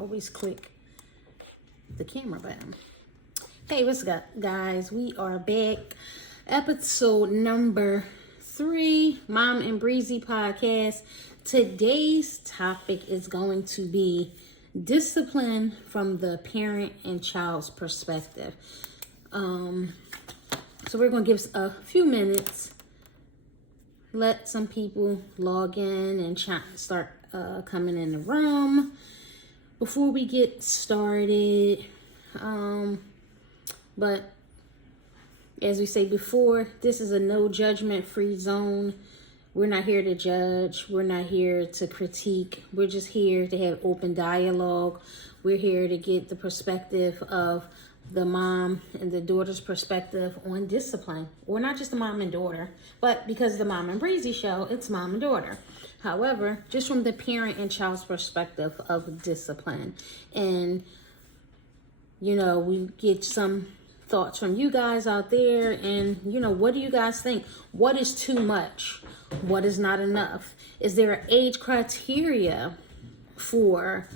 always click the camera button. Hey, what's up, guys? We are back. Episode number 3, Mom&Breezy podcast. Today's topic is going to be discipline from the parent and child's perspective. So we're going to give a few minutes, let some people log in and start coming in the room before we get started. But as we say before, this is a no judgment free zone. We're not here to judge. We're not here to critique. We're just here to have open dialogue. We're here to get the perspective of the mom and the daughter's perspective on discipline. Or not just the mom and daughter, but because the Mom&Breezy show, it's mom and daughter. However, just from the parent and child's perspective of discipline. And, you know, we get some thoughts from you guys out there. And, you know, what do you guys think? What is too much? What is not enough? Is there an age criteria for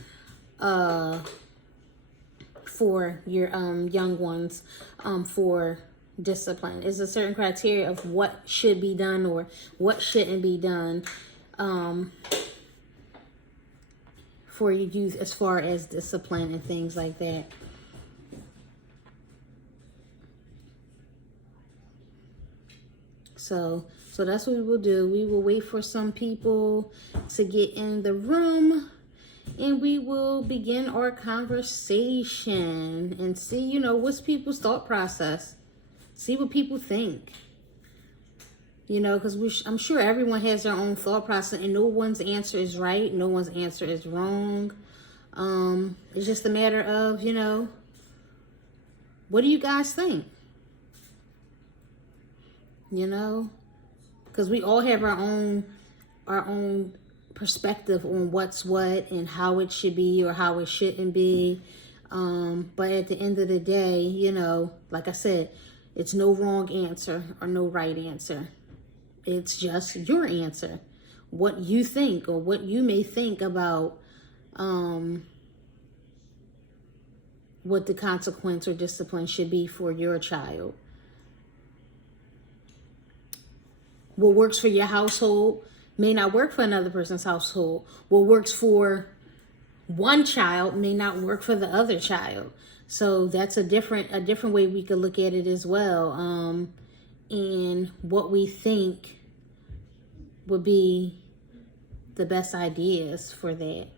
your young ones for discipline? Is a certain criteria of what should be done or what shouldn't be done for your youth as far as discipline and things like that? So that's what we will do. We will wait for some people to get in the room, and we will begin our conversation and see, you know, what's people's thought process. See what people think. You know, because I'm sure everyone has their own thought process, and no one's answer is right. No one's answer is wrong. It's just a matter of, you know, what do you guys think? You know, because we all have our own perspective on what's what and how it should be or how it shouldn't be. But at the end of the day, you know, like I said, it's no wrong answer or no right answer. It's just your answer, what you think or what you may think about what the consequence or discipline should be for your child. What works for your household may not work for another person's household. What works for one child may not work for the other child. So that's a different way we could look at it as well. And what we think would be the best ideas for that.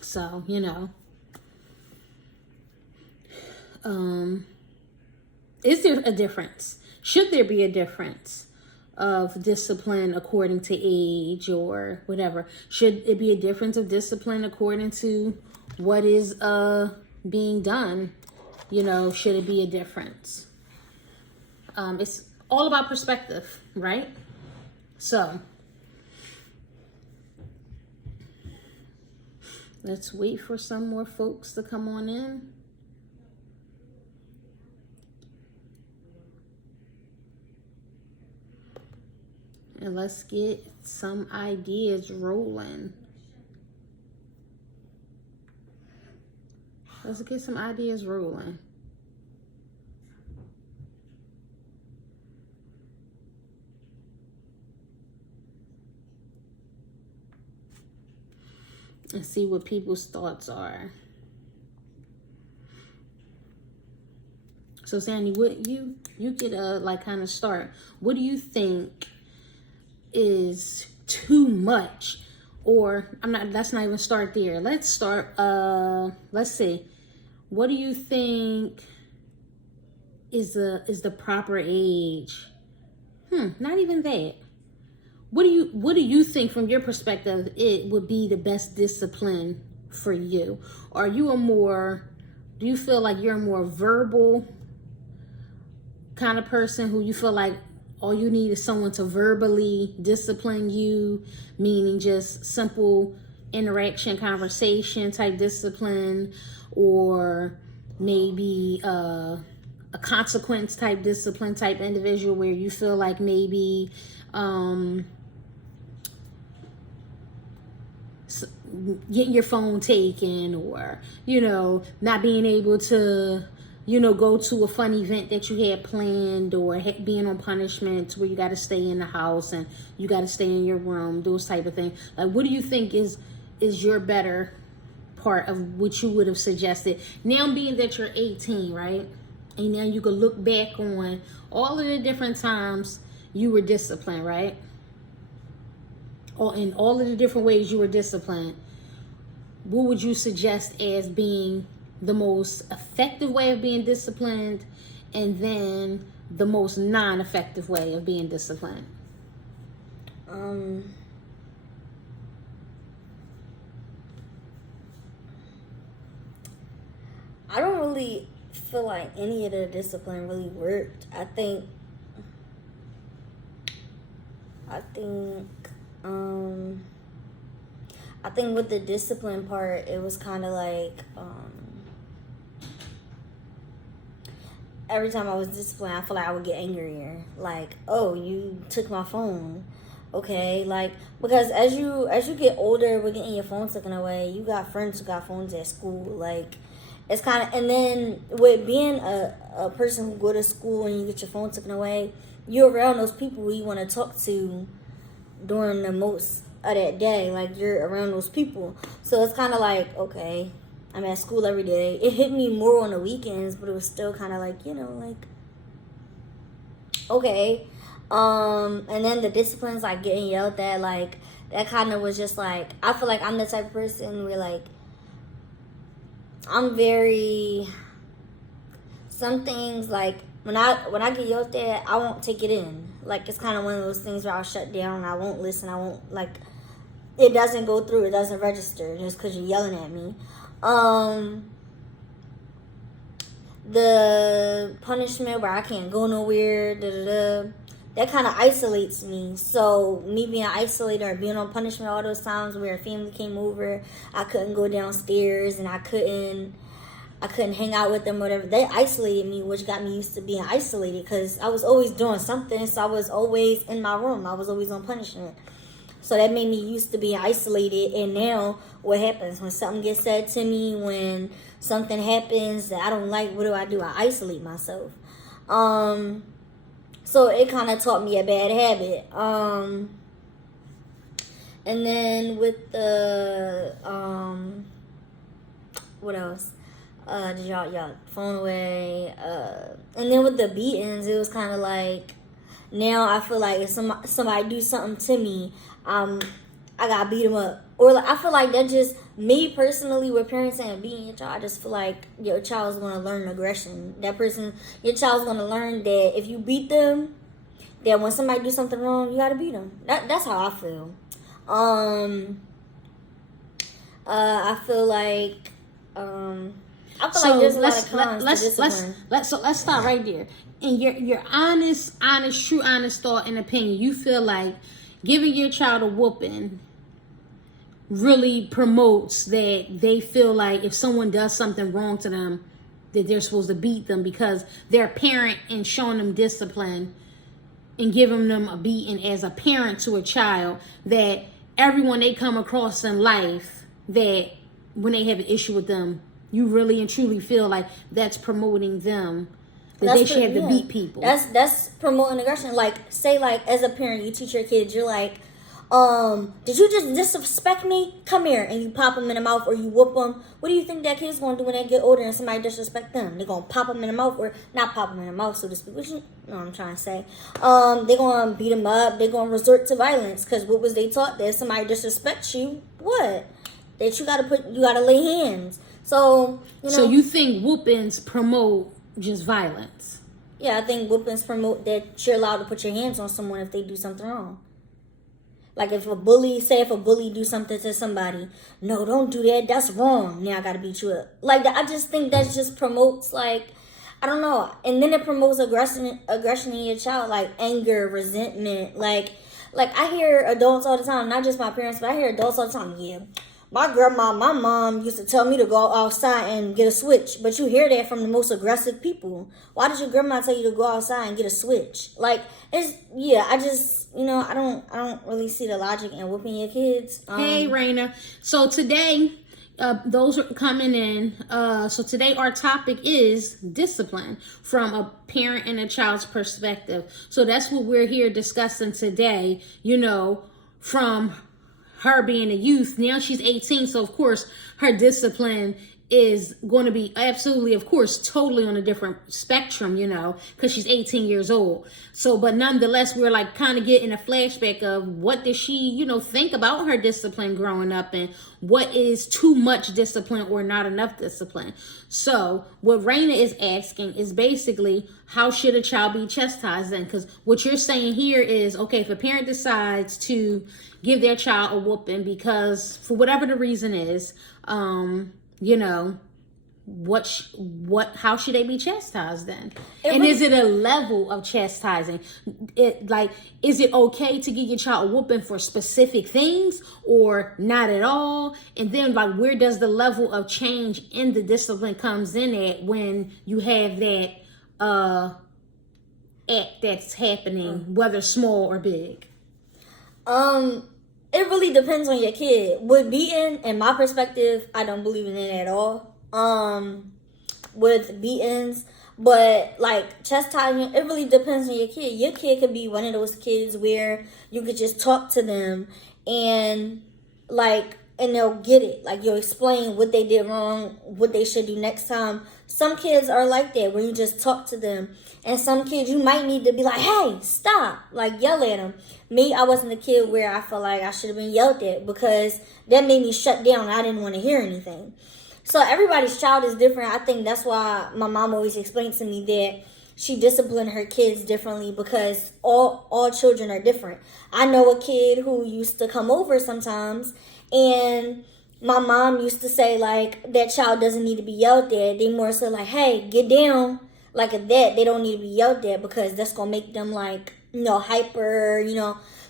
So, you know, is there a difference? Should there be a difference of discipline according to age or whatever? Should it be a difference of discipline according to what is being done? You know, should it be a difference? It's all about perspective, right? So let's wait for some more folks to come on in. And let's get some ideas rolling. Let's get some ideas rolling. And see what people's thoughts are. So Sandy, what you could like kind of start. What do you think is too much? Or let's not even start there. Let's start let's see. What do you think is the proper age? Not even that. What do you think from your perspective it would be the best discipline for you? Do you feel like you're a more verbal kind of person who you feel like all you need is someone to verbally discipline you, meaning just simple interaction, conversation type discipline, or maybe a consequence type discipline type individual where you feel like maybe getting your phone taken, or, not being able to, go to a fun event that you had planned, or being on punishment where you got to stay in the house and you got to stay in your room, those type of things. Like, what do you think is your better part of what you would have suggested? Now, being that you're 18, right? And now you can look back on all of the different times you were disciplined, right? Or in all of the different ways you were disciplined. What would you suggest as being the most effective way of being disciplined, and then the most non-effective way of being disciplined? I don't really feel like any of the discipline really worked. I think with the discipline part, it was kind of like, every time I was disciplined, I feel like I would get angrier. Like, oh, you took my phone. Okay, like, because as you get older, we're getting your phone taken away. You got friends who got phones at school. Like, it's kind of, and then with being a person who go to school and you get your phone taken away, you're around those people who you want to talk to during the most of that day. Like, you're around those people. So it's kind of like, okay, I'm at school every day. It hit me more on the weekends, but it was still kind of like, like, okay. And then the disciplines, like getting yelled at, like, that kind of was just like, I feel like I'm the type of person where, like, I'm very, some things, like, when I get yelled at, I won't take it in. Like, it's kind of one of those things where I'll shut down, I won't listen, I won't, like, it doesn't go through, it doesn't register just because you're yelling at me. The punishment where I can't go nowhere, that kind of isolates me. So me being isolated or being on punishment all those times where a family came over, I couldn't go downstairs and I couldn't hang out with them, whatever. They isolated me, which got me used to being isolated because I was always doing something. So I was always in my room. I was always on punishment. So that made me used to being isolated. And now what happens when something gets said to me, when something happens that I don't like, what do? I isolate myself. So it kind of taught me a bad habit. And then with the, what else? Did y'all phone away? And then with the beatings, it was kind of like, now I feel like if somebody do something to me, I gotta beat them up. Or like, I feel like that just, me personally, with parents saying beating your child, I just feel like your child's gonna learn aggression. Your child's gonna learn that if you beat them, that when somebody do something wrong, you gotta beat them. That's how I feel. I feel like, like there's a lot of cons to discipline. Let's start right there. In your honest, true, honest thought and opinion, you feel like giving your child a whooping really promotes that they feel like if someone does something wrong to them, that they're supposed to beat them because they're a parent and showing them discipline and giving them a beating as a parent to a child, that everyone they come across in life, that when they have an issue with them, you really and truly feel like that's promoting them, that they should have to beat people. That's promoting aggression. Like, say, like, as a parent, you teach your kids, you're like, did you just disrespect me? Come here. And you pop them in the mouth or you whoop them. What do you think that kid's going to do when they get older and somebody disrespect them? They're going to pop them in the mouth, or not pop them in the mouth, so to speak. What you know what I'm trying to say? They're going to beat them up. They're going to resort to violence because what was they taught? That if somebody disrespects you, what? That you got to lay hands. So, So you think whoopings promote just violence? Yeah, I think whoopings promote that you're allowed to put your hands on someone if they do something wrong. Like if a bully do something to somebody, no, don't do that. That's wrong. Now I gotta beat you up. Like, I just think that just promotes, like, I don't know. And then it promotes aggression in your child, like anger, resentment. Like I hear adults all the time, not just my parents, but I hear adults all the time. Yeah, my mom used to tell me to go outside and get a switch. But you hear that from the most aggressive people. Why did your grandma tell you to go outside and get a switch? Like, I just, I don't really see the logic in whooping your kids. Hey, Raina. So today, those are coming in. So today our topic is discipline from a parent and a child's perspective. So that's what we're here discussing today, from her being a youth. Now she's 18, so of course her discipline is going to be absolutely, of course, totally on a different spectrum, because she's 18 years old. So, but nonetheless, we're like kind of getting a flashback of what does she, think about her discipline growing up, and what is too much discipline or not enough discipline. So what Raina is asking is basically, how should a child be chastised then? Because what you're saying here is, okay, if a parent decides to give their child a whooping because for whatever the reason is, how should they be chastised then? Is it a level of chastising? Is it okay to give your child a whooping for specific things or not at all? And then where does the level of change in the discipline comes in at when you have that act that's happening, whether small or big? It really depends on your kid. With beating, in my perspective, I don't believe in it at all. With beatings, but chastising, it really depends on your kid. Your kid could be one of those kids where you could just talk to them and they'll get it. You'll explain what they did wrong, what they should do next time. Some kids are like that, where you just talk to them. And some kids, you might need to be like, hey, stop. Yell at them. Me, I wasn't a kid where I felt like I should have been yelled at, because that made me shut down. I didn't want to hear anything. So everybody's child is different. I think that's why my mom always explained to me that she disciplined her kids differently, because all children are different. I know a kid who used to come over sometimes, and my mom used to say that child doesn't need to be yelled at. They more so hey, get down. At that, they don't need to be yelled at, because that's gonna make them hyper,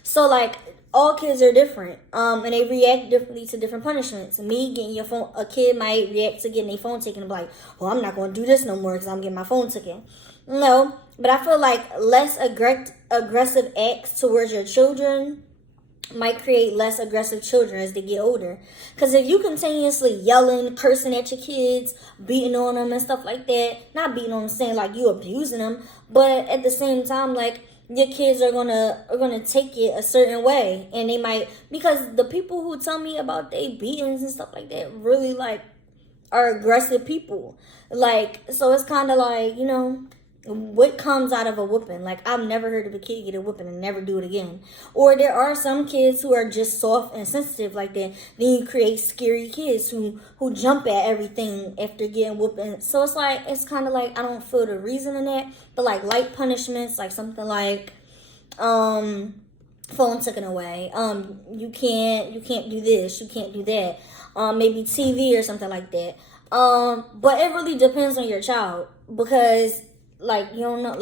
So all kids are different, and they react differently to different punishments. Me getting your phone, a kid might react to getting their phone taken and be like, well, I'm not gonna do this no more because I'm getting my phone taken. No, but I feel less aggressive acts towards your children might create less aggressive children as they get older. Because if you continuously yelling, cursing at your kids, beating on them and stuff like that, not beating on them saying you abusing them, but at the same time your kids are gonna take it a certain way, and they might, because the people who tell me about their beatings and stuff like that really are aggressive people. So it's kind of what comes out of a whooping. I've never heard of a kid get a whooping and never do it again. Or there are some kids who are just soft and sensitive like that. Then you create scary kids who jump at everything after getting whooping. So it's kind of I don't feel the reason in that. But light punishments, something phone taken away. You can't do this, you can't do that. Maybe TV or something like that. But it really depends on your child, because you don't know,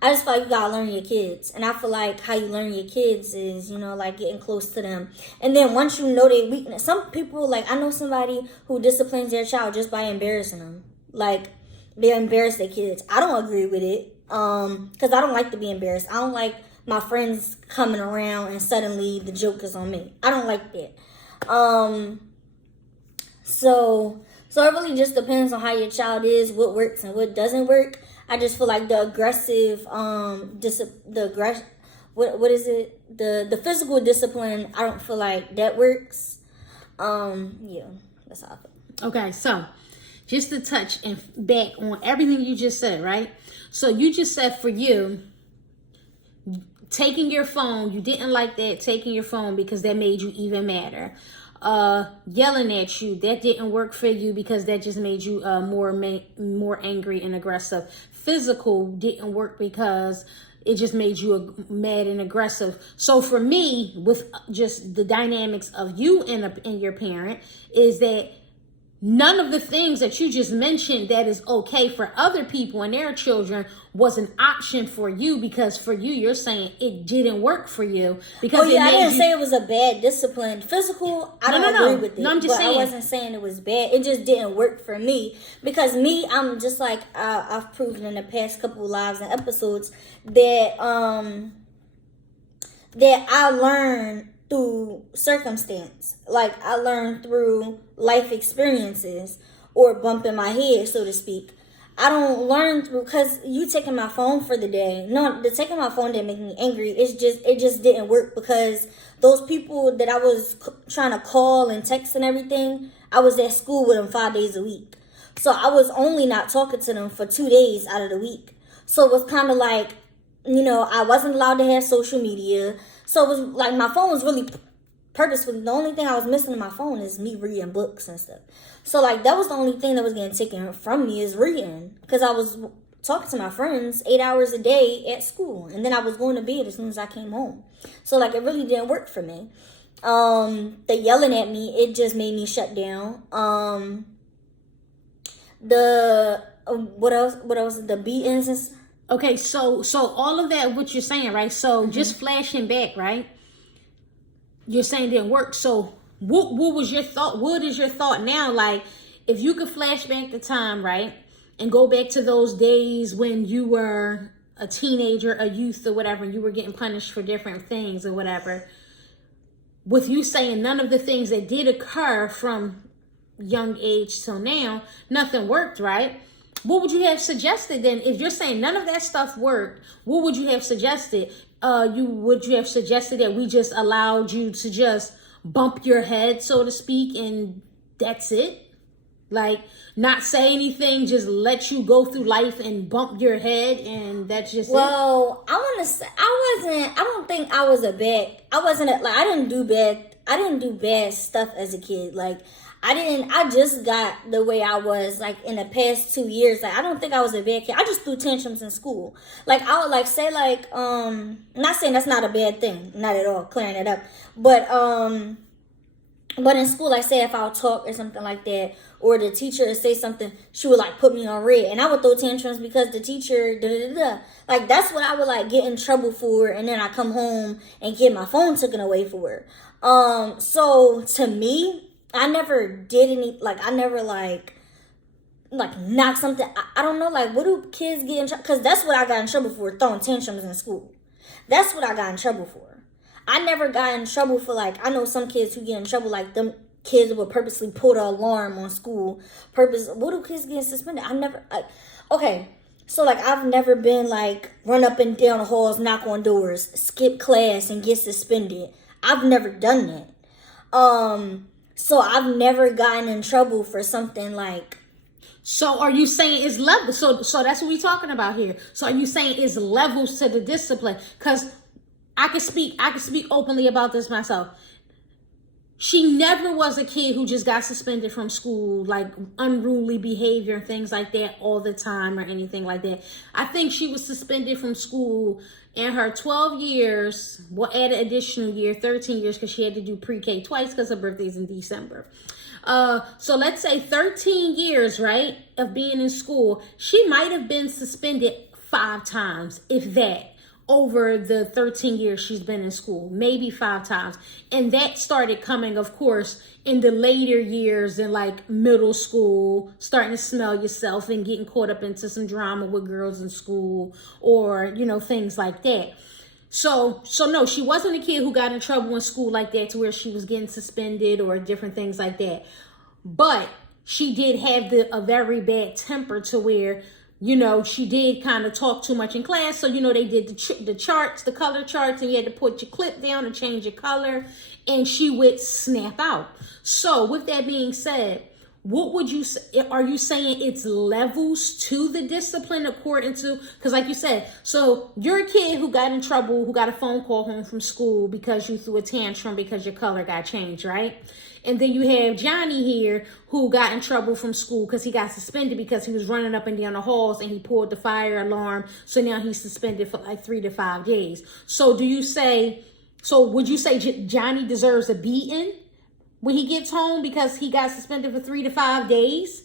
I just feel you gotta learn your kids. And I feel how you learn your kids is, getting close to them. And then once you know their weakness, some people, I know somebody who disciplines their child just by embarrassing them. They embarrass their kids. I don't agree with it, because I don't like to be embarrassed. I don't like my friends coming around and suddenly the joke is on me. I don't like that. So it really just depends on how your child is, what works and what doesn't work. I just feel the aggressive, what is it? The physical discipline, I don't feel that works. Yeah, that's how I feel. Okay, so just to touch and back on everything you just said, right? So you just said for you, taking your phone, you didn't like that, taking your phone because that made you even madder. Yelling at you, that didn't work for you because that just made you more angry and aggressive. Physical didn't work because it just made you mad and aggressive. So for me, with just the dynamics of you and your parent, is that none of the things that you just mentioned that is okay for other people and their children was an option for you, because for you, you're saying it didn't work for you because I didn't say it was a bad discipline. Physical, I don't agree with it. No, I'm just saying. I wasn't saying it was bad. It just didn't work for me because I'm just like I've proven in the past couple lives and episodes that that I learned through circumstance. Like I learned through life experiences or bumping my head, so to speak. I don't learn through, because you taking my phone for the day. No, the taking my phone didn't make me angry. It just didn't work because those people that I was trying to call and text and everything, I was at school with them 5 days a week. So I was only not talking to them for 2 days out of the week. So it was kind of like, I wasn't allowed to have social media. So it was like my phone was really purposefully. The only thing I was missing in my phone is me reading books and stuff. So like that was the only thing that was getting taken from me is reading, because I was talking to my friends 8 hours a day at school, and then I was going to bed as soon as I came home. So like it really didn't work for me. The yelling at me, it just made me shut down. What else? The beatings and okay, so all of that, what you're saying, right? So just flashing back, right? You're saying it didn't work. So what was your thought? What is your thought now? Like, if you could flash back the time, right, and go back to those days when you were a teenager, a youth, or whatever, and you were getting punished for different things or whatever, with you saying none of the things that did occur from young age till now, nothing worked, right? What would you have suggested then? If you're saying none of that stuff worked, what would you have suggested? Would you have suggested that we just allowed you to just bump your head, so to speak, and that's it? Like, not say anything, just let you go through life and bump your head, and that's just it? Well, I want to say I don't think I was I didn't do bad stuff as a kid. Like, I just got the way I was, like, in the past 2 years. Like, I don't think I was a bad kid. I just threw tantrums in school. Like, I would, like, say, like, not saying that's not a bad thing. Not at all, clearing it up. But in school, like, say if I would talk or something like that, or the teacher would say something, she would, like, put me on red. And I would throw tantrums because the teacher, da-da-da-da. Like, that's what I would, like, get in trouble for. And then I come home and get my phone taken away for. So, to me, I never did any, like, I never, like knock something. I don't know, like, what do kids get in trouble? Because that's what I got in trouble for, throwing tantrums in school. That's what I got in trouble for. I never got in trouble for, like, I know some kids who get in trouble, like, them kids would purposely pull the alarm on school. What do kids get suspended? Okay, so, like, I've never been, like, run up and down the halls, knock on doors, skip class, and get suspended. I've never done that. So I've never gotten in trouble for something like. So are you saying it's levels? So that's what we're talking about here. So are you saying it's levels to the discipline? Because I can speak openly about this myself. She never was a kid who just got suspended from school, like unruly behavior and things like that all the time or anything like that. I think she was suspended from school in her 12 years, well, add an additional year, 13 years, because she had to do pre-K twice because her birthday's in December. So let's say 13 years, right, of being in school. She might have been suspended 5 times, if that, over the 13 years she's been in school, maybe 5 times. And that started coming, of course, in the later years in like middle school, starting to smell yourself and getting caught up into some drama with girls in school or, things like that. So no, she wasn't a kid who got in trouble in school like that to where she was getting suspended or different things like that. But she did have a very bad temper to where, she did kind of talk too much in class. So, they did the charts, the color charts, and you had to put your clip down and change your color. And she would snap out. So with that being said, what would you say? Are you saying it's levels to the discipline according to, because like you said, so you're a kid who got in trouble, who got a phone call home from school because you threw a tantrum because your color got changed, right? And then you have Johnny here who got in trouble from school because he got suspended because he was running up and down the halls and he pulled the fire alarm. So now he's suspended for like 3 to 5 days. So would you say Johnny deserves a beating? when he gets home because he got suspended for 3 to 5 days,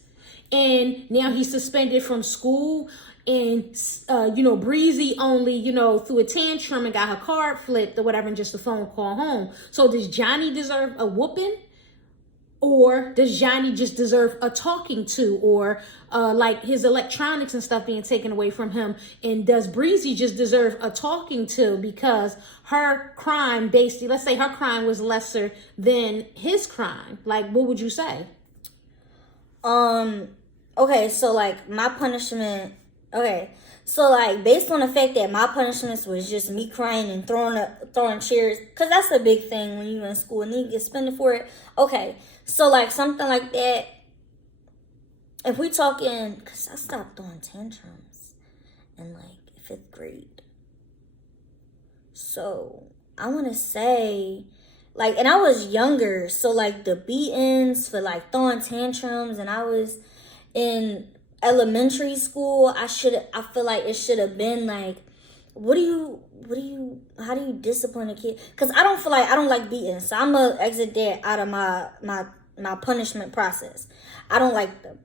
and now he's suspended from school. And Breezy only threw a tantrum and got her card flipped or whatever, and just a phone call home. So does Johnny deserve a whooping? Or does Johnny just deserve a talking to, or like his electronics and stuff being taken away from him? And does Breezy just deserve a talking to because her crime, basically, let's say her crime was lesser than his crime? Like, what would you say? Okay, so like my punishment. Okay, so like based on the fact that my punishments was just me crying and throwing chairs, cause that's a big thing when you're in school and you get suspended for it. Okay, so like something like that. If we talking, cause I stopped throwing tantrums in like 5th grade. So I want to say, like, and I was younger, so like the beatings for like throwing tantrums, and I was in elementary school. I feel like it should have been like, how do you discipline a kid? Because I don't like beating, so I'm gonna exit that out of my punishment process. I don't like them,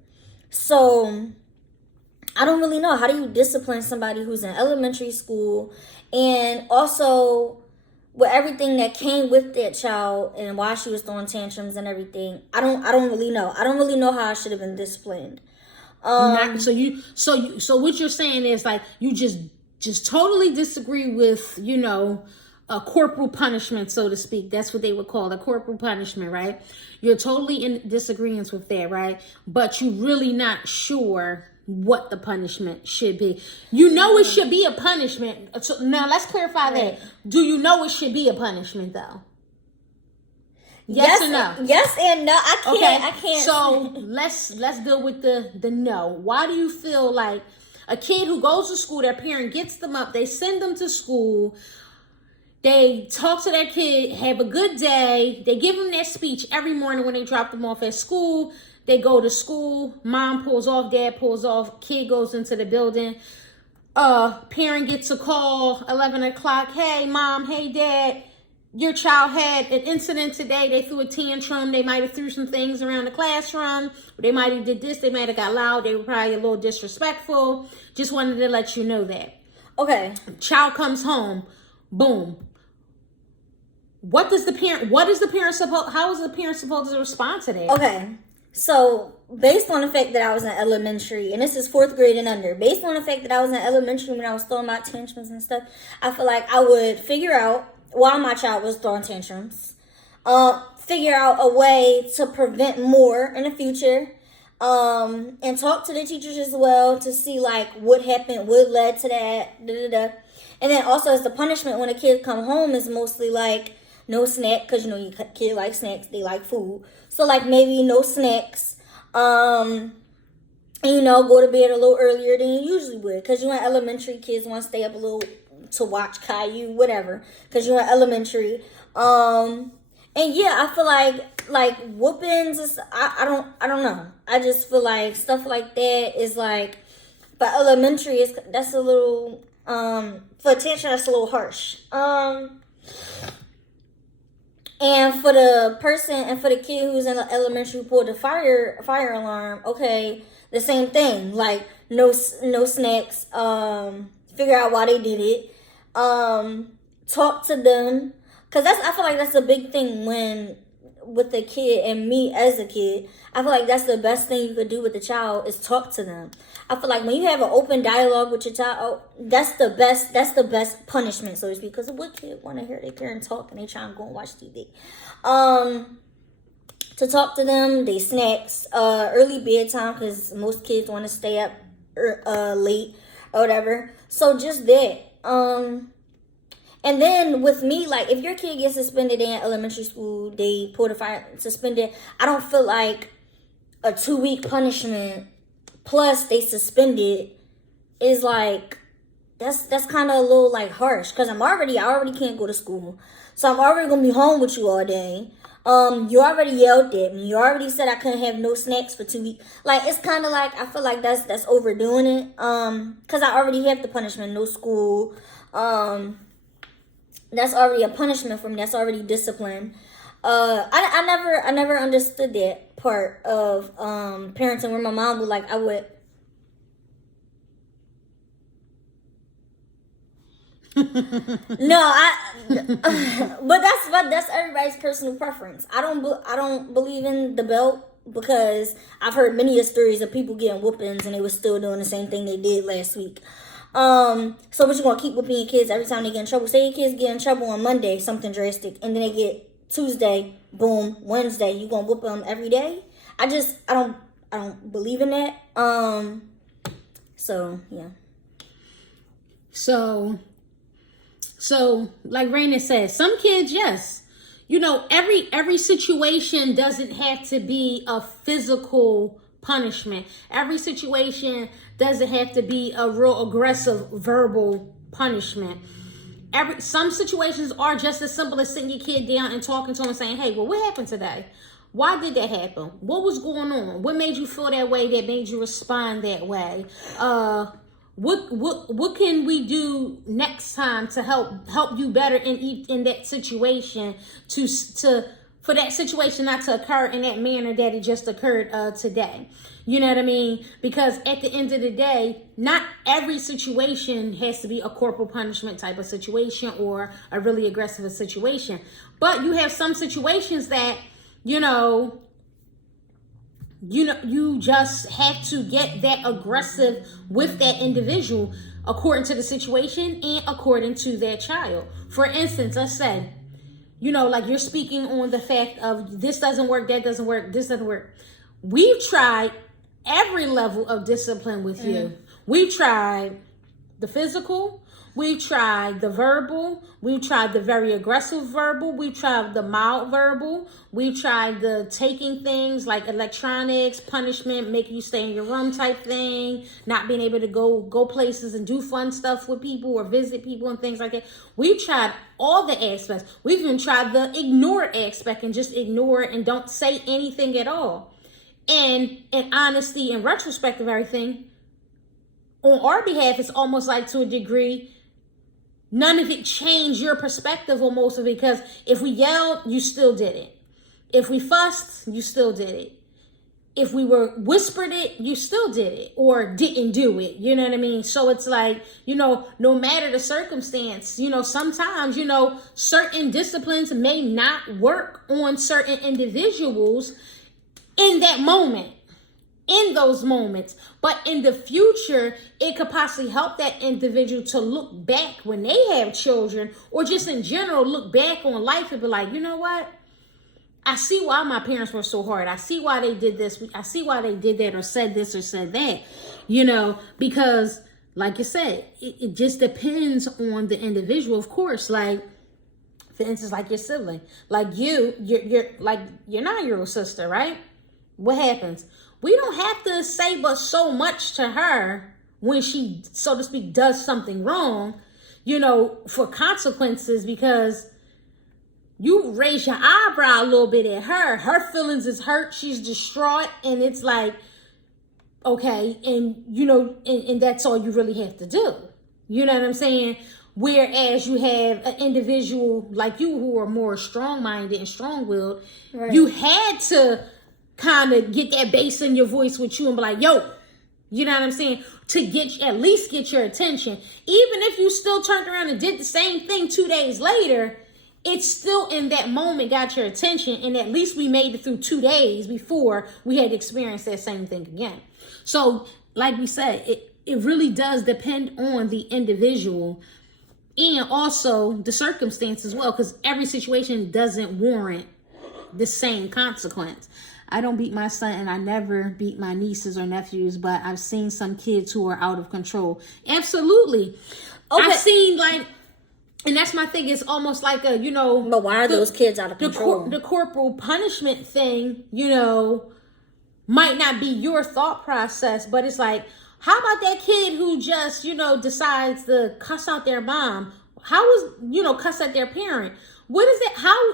so I don't really know, how do you discipline somebody who's in elementary school, and also with everything that came with that child and why she was throwing tantrums and everything. I don't really know. I don't really know how I should have been disciplined. So what you're saying is like you just totally disagree with a corporal punishment, so to speak. That's what they would call a corporal punishment, right? You're totally in disagreement with that, right? But you're really not sure what the punishment should be. It should be a punishment. So now let's clarify that. Do you know it should be a punishment though? Yes or no? Yes and no. I can't. So let's deal with the no. Why do you feel like a kid who goes to school, their parent gets them up, they send them to school, they talk to their kid, have a good day, they give them their speech every morning when they drop them off at school, they go to school, mom pulls off, dad pulls off, kid goes into the building, parent gets a call 11 o'clock, hey mom, hey dad, your child had an incident today. They threw a tantrum. They might have threw some things around the classroom. They might have did this. They might have got loud. They were probably a little disrespectful. Just wanted to let you know that. Okay. Child comes home. Boom. How is the parent supposed to respond to that? Okay. So based on the fact that I was in elementary, and this is 4th grade and under, based on the fact that I was in elementary when I was throwing my tantrums and stuff, I feel like I would figure out, while my child was throwing tantrums, figure out a way to prevent more in the future, and talk to the teachers as well to see like what happened, what led to that, And then also as the punishment when a kid come home is mostly like no snack, because your kid like snacks, they like food, so like maybe no snacks, and go to bed a little earlier than you usually would, because you want elementary kids want to stay up a little to watch Caillou, whatever, because you're in elementary. And yeah, I feel like whoopings is, I don't know. I just feel like stuff like that is like, but elementary that's a little for attention, that's a little harsh. And for the person and for the kid who's in the elementary who pulled the fire alarm, okay, the same thing. Like no snacks. Figure out why they did it. Talk to them, because I feel like that's a big thing with the kid, and me as a kid, I feel like that's the best thing you could do with the child is talk to them. I feel like when you have an open dialogue with your child, that's the best punishment, so to speak, because what kid want to hear their parent talk and they try and go and watch TV? To talk to them, they snacks, early bedtime, because most kids want to stay up late or whatever. So just that. And then with me, like if your kid gets suspended in elementary school, they pull the fire suspended. I don't feel like a 2-week punishment plus they suspended is like that's kind of a little like harsh, because I already can't go to school, so I'm already gonna be home with you all day. You already yelled at me. You already said I couldn't have no snacks for 2 weeks. Like it's kind of like I feel like that's overdoing it. Because I already have the punishment, no school. That's already a punishment for me. That's already discipline. I never understood that part of parenting where my mom would like I would. No, but that's everybody's personal preference. I don't believe in the belt because I've heard many stories of people getting whoopings and they were still doing the same thing they did last week. So what you gonna keep whooping your kids every time they get in trouble? Say your kids get in trouble on Monday, something drastic, and then they get Tuesday, boom, Wednesday. You gonna whoop them every day? I don't believe in that. So yeah. So, like Raina said, some kids, yes. Every situation doesn't have to be a physical punishment. Every situation doesn't have to be a real aggressive verbal punishment. Some situations are just as simple as sitting your kid down and talking to him and saying, hey, well, what happened today? Why did that happen? What was going on? What made you feel that way that made you respond that way? What can we do next time to help you better in that situation for that situation not to occur in that manner that it just occurred today? You know what I mean? Because at the end of the day, not every situation has to be a corporal punishment type of situation or a really aggressive situation. But you have some situations that, you just have to get that aggressive with that individual according to the situation and according to that child. For instance, let's say, like you're speaking on the fact of this doesn't work, that doesn't work, this doesn't work. We've tried every level of discipline with you. We've tried the physical. We've tried the verbal. We've tried the very aggressive verbal. We've tried the mild verbal. We've tried the taking things like electronics, punishment, making you stay in your room type thing, not being able to go places and do fun stuff with people or visit people and things like that. We've tried all the aspects. We've even tried the ignore aspect and just ignore it and don't say anything at all. And in honesty and retrospect of everything, on our behalf, it's almost like to a degree, none of it changed your perspective on most of it, because if we yelled, you still did it. If we fussed, you still did it. If we whispered it, you still did it or didn't do it. You know what I mean? So it's like, no matter the circumstance, sometimes, certain disciplines may not work on certain individuals in that moment. In those moments, but in the future, it could possibly help that individual to look back when they have children, or just in general, look back on life and be like, you know what? I see why my parents were so hard. I see why they did this. I see why they did that or said this or said that, because like you said, it just depends on the individual, of course. Like, for instance, like your sibling, like you're like your 9-year-old sister, right? What happens? We don't have to say but so much to her when she, so to speak, does something wrong, for consequences, because you raise your eyebrow a little bit at her. Her feelings is hurt. She's distraught. And it's like, okay. And, and that's all you really have to do. You know what I'm saying? Whereas you have an individual like you who are more strong-minded and strong-willed, right. You had to kind of get that bass in your voice with you and be like, yo, you know what I'm saying? To at least get your attention. Even if you still turned around and did the same thing 2 days later, it's still in that moment got your attention. And at least we made it through 2 days before we had experienced that same thing again. So like we said, it really does depend on the individual and also the circumstance as well, because every situation doesn't warrant the same consequence. I don't beat my son and I never beat my nieces or nephews, but I've seen some kids who are out of control. Absolutely. Okay. I've seen and that's my thing. It's almost like but why are those kids out of control? The corporal punishment thing, might not be your thought process, but it's like, how about that kid who just, decides to cuss out their mom? How is, cuss at their parent? What is it? Why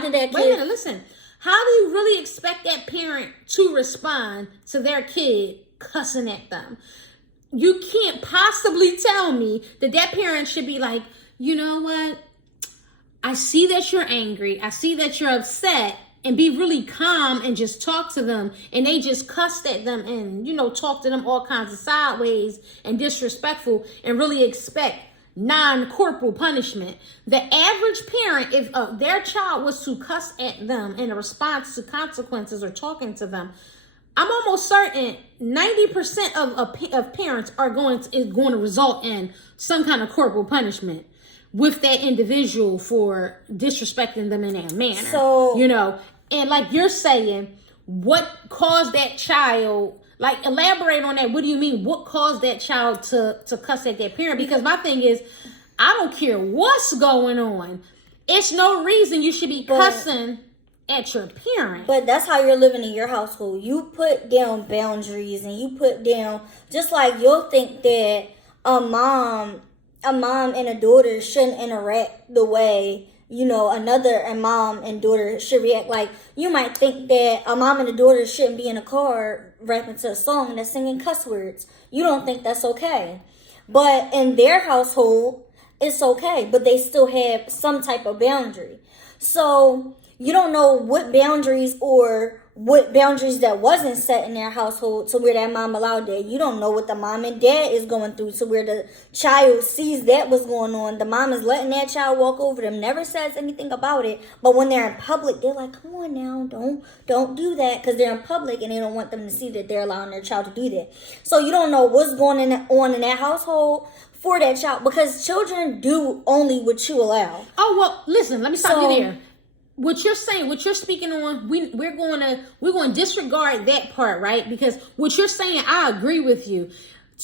did that kid? Wait a minute, listen. How do you really expect that parent to respond to their kid cussing at them? You can't possibly tell me that parent should be like, you know what? I see that you're angry. I see that you're upset. And be really calm and just talk to them. And they just cussed at them and, talk to them all kinds of sideways and disrespectful and really expect non-corporal punishment. The average parent, if their child was to cuss at them in a response to consequences or talking to them, I'm almost certain 90% of parents is going to result in some kind of corporal punishment with that individual for disrespecting them in that manner. So, and like you're saying, what caused that child, like elaborate on that. What do you mean? What caused that child to cuss at their parent? Because my thing is, I don't care what's going on. It's no reason you should be cussing at your parent. But that's how you're living in your household. You put down boundaries and you put down, just like you'll think that a mom and a daughter shouldn't interact the way, a mom and daughter should react. Like, you might think that a mom and a daughter shouldn't be in a car rapping to a song that's singing cuss words. You don't think that's okay. But in their household, it's okay. But they still have some type of boundary. So you don't know what boundaries that wasn't set in their household to where that mom allowed that. You don't know what the mom and dad is going through to where the child sees that what's going on. The mom is letting that child walk over them, never says anything about it. But when they're in public, they're like, come on now, don't do that, because they're in public and they don't want them to see that they're allowing their child to do that. So you don't know what's going on in that household for that child, because children do only what you allow. Oh, well, listen, let me stop you there. What you're saying, what you're speaking on, we're going to disregard that part, right? Because what you're saying, I agree with you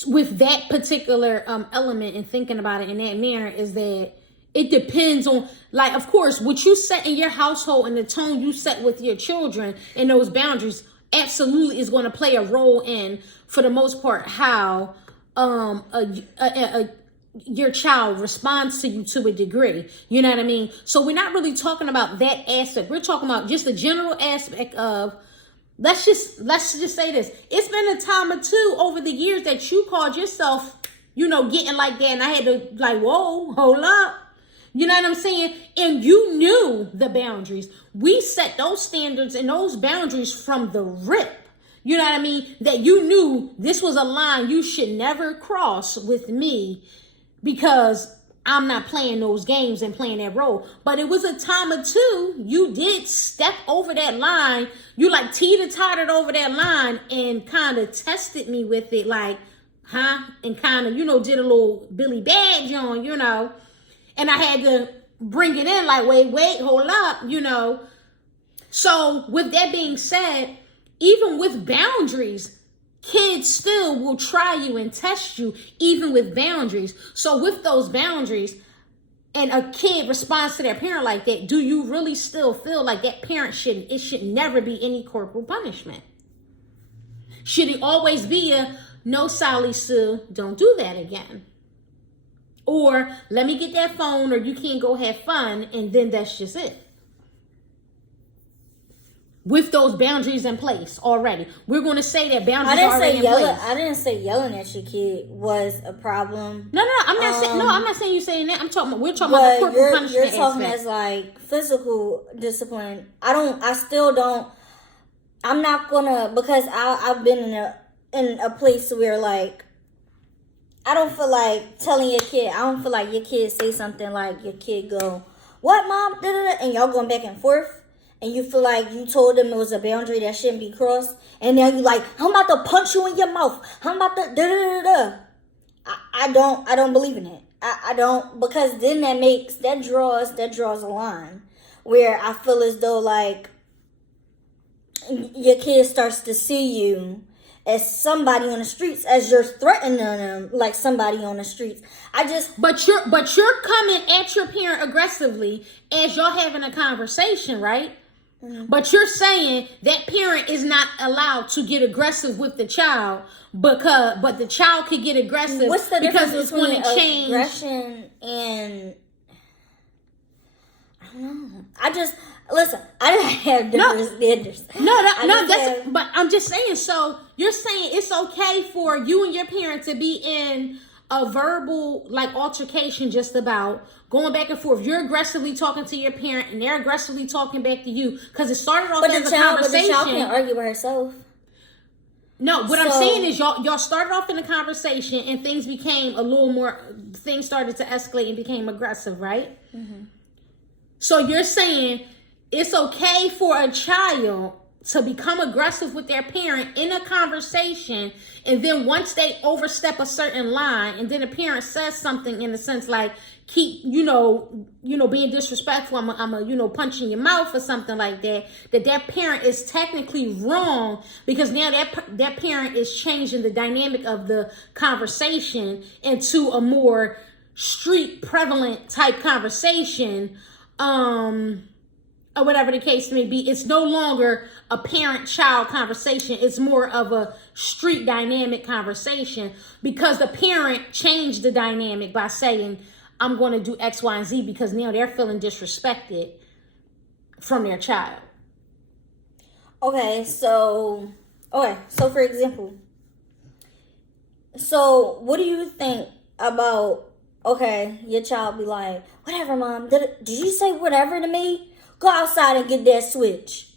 with that particular element and thinking about it in that manner, is that it depends on, like, of course, what you set in your household and the tone you set with your children and those boundaries absolutely is going to play a role in, for the most part, how your child responds to you to a degree. You know what I mean? So we're not really talking about that aspect. We're talking about just the general aspect of, let's just say this. It's been a time or two over the years that you called yourself, getting like that. And I had to like, whoa, hold up. You know what I'm saying? And you knew the boundaries. We set those standards and those boundaries from the rip. You know what I mean? That you knew this was a line you should never cross with me, because I'm not playing those games and playing that role. But it was a time or two you did step over that line. You like teeter-tottered over that line and kind of tested me with it, like, and kind of, did a little Billy Badge on, and I had to bring it in like, wait, hold up, So with that being said, even with boundaries, kids still will try you and test you, even with boundaries. So with those boundaries, and a kid responds to their parent like that, do you really still feel like that parent should never be any corporal punishment? Should it always be a, no, Sally Sue, don't do that again? Or let me get that phone, or you can't go have fun, and then that's just it? With those boundaries in place already. We're going to say that boundaries are already in place. I didn't say yelling at your kid was a problem. No, I'm not saying you saying that. We're talking about the corporal punishment. You're talking aspect. As like physical discipline. I'm not gonna, because I've been in a place where, like, I don't feel like telling your kid. I don't feel like your kid say something like, your kid go, what, mom? And y'all going back and forth. And you feel like you told them it was a boundary that shouldn't be crossed. And now you like, I'm about to punch you in your mouth. I'm about to I don't believe in it. I don't, because then that draws a line where I feel as though, like, your kid starts to see you as somebody on the streets, as you're threatening them like somebody on the streets. But you're coming at your parent aggressively as y'all having a conversation, right? Mm-hmm. But you're saying that parent is not allowed to get aggressive with the child, but the child could get aggressive. What's the because difference it's going to change aggression and, I don't know. I didn't have different standards. But I'm just saying, so you're saying it's okay for you and your parent to be in a verbal like altercation just about going back and forth. You're aggressively talking to your parent and they're aggressively talking back to you because it started off as a conversation. But the child can't argue with herself. No, what I'm saying is y'all started off in a conversation and things became a little more, things started to escalate and became aggressive, right? Mm-hmm. So you're saying it's okay for a child to become aggressive with their parent in a conversation, and then once they overstep a certain line, and then a parent says something in the sense like, keep, being disrespectful, I'm a, punch in your mouth or something like that, that parent is technically wrong because now that parent is changing the dynamic of the conversation into a more street prevalent type conversation, or whatever the case may be. It's no longer a parent-child conversation. It's more of a street dynamic conversation because the parent changed the dynamic by saying, I'm going to do X, Y, and Z because now they're feeling disrespected from their child. Okay, so for example, so what do you think about, your child be like, whatever, mom, did you say whatever to me? Go outside and get that switch.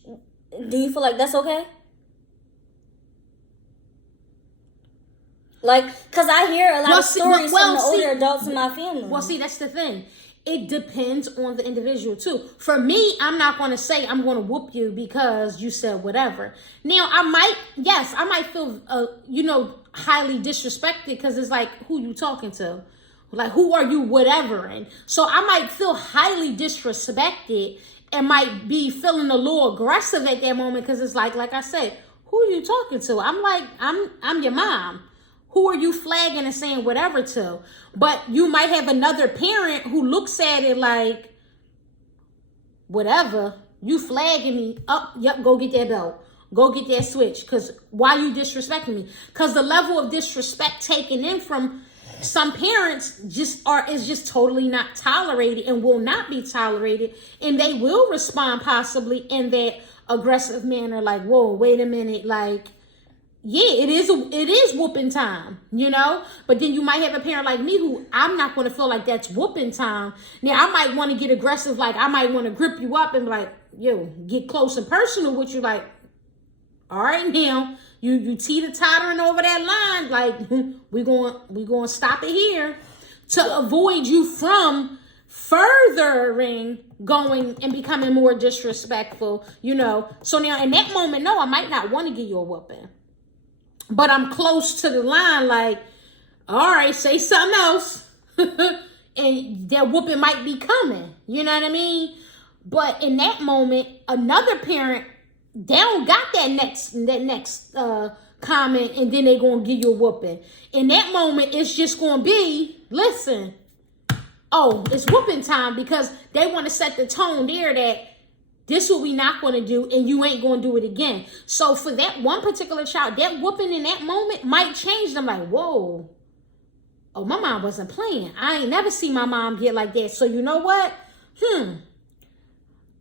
Do you feel like that's okay? Like, because I hear a lot of stories from the older adults in my family. Well, see, that's the thing. It depends on the individual, too. For me, I'm not going to say I'm going to whoop you because you said whatever. Now, I might feel, highly disrespected because it's like, who you talking to? Like, who are you, whatever? And so I might feel highly disrespected and might be feeling a little aggressive at that moment because it's like I said, who are you talking to? I'm like, I'm your mom. Who are you flagging and saying whatever to? But you might have another parent who looks at it like, whatever, you flagging me up. Yep, go get that belt. Go get that switch. Because why you disrespecting me? Because the level of disrespect taken in from some parents is just totally not tolerated and will not be tolerated. And they will respond possibly in that aggressive manner like, whoa, wait a minute, like, yeah, it is whooping time, but then you might have a parent like me who I'm not going to feel like that's whooping time. Now I might want to get aggressive. Like I might want to grip you up and be like, yo, get close and personal with you. Like, all right, now you teeter-tottering over that line. Like we going to stop it here to avoid you from furthering going and becoming more disrespectful, So now in that moment, no, I might not want to give you a whooping. But I'm close to the line, like, all right, say something else. And that whooping might be coming. You know what I mean? But in that moment, another parent, they don't got that next comment, and then they going to give you a whooping. In that moment, it's just going to be, listen, oh, it's whooping time because they want to set the tone there that this is what we not going to do, and you ain't going to do it again. So for that one particular child, that whooping in that moment might change them. Like, whoa, oh, my mom wasn't playing. I ain't never seen my mom get like that. So you know what?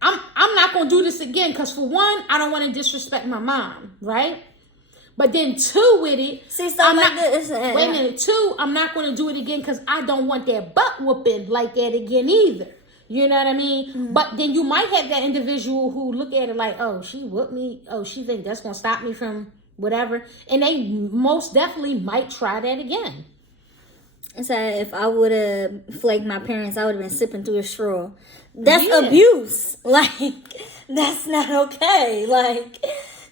I'm not going to do this again because for one, I don't want to disrespect my mom, right? But then two with it, see stuff like this. Wait a minute. Two, I'm not going to do it again because I don't want that butt whooping like that again either. You know what I mean? Mm-hmm. But then you might have that individual who look at it like, oh, she whooped me. Oh, she think that's going to stop me from whatever. And they most definitely might try that again. It's like if I would have flagged my parents, I would have been sipping through a straw. That's abuse. Like, that's not okay. Like,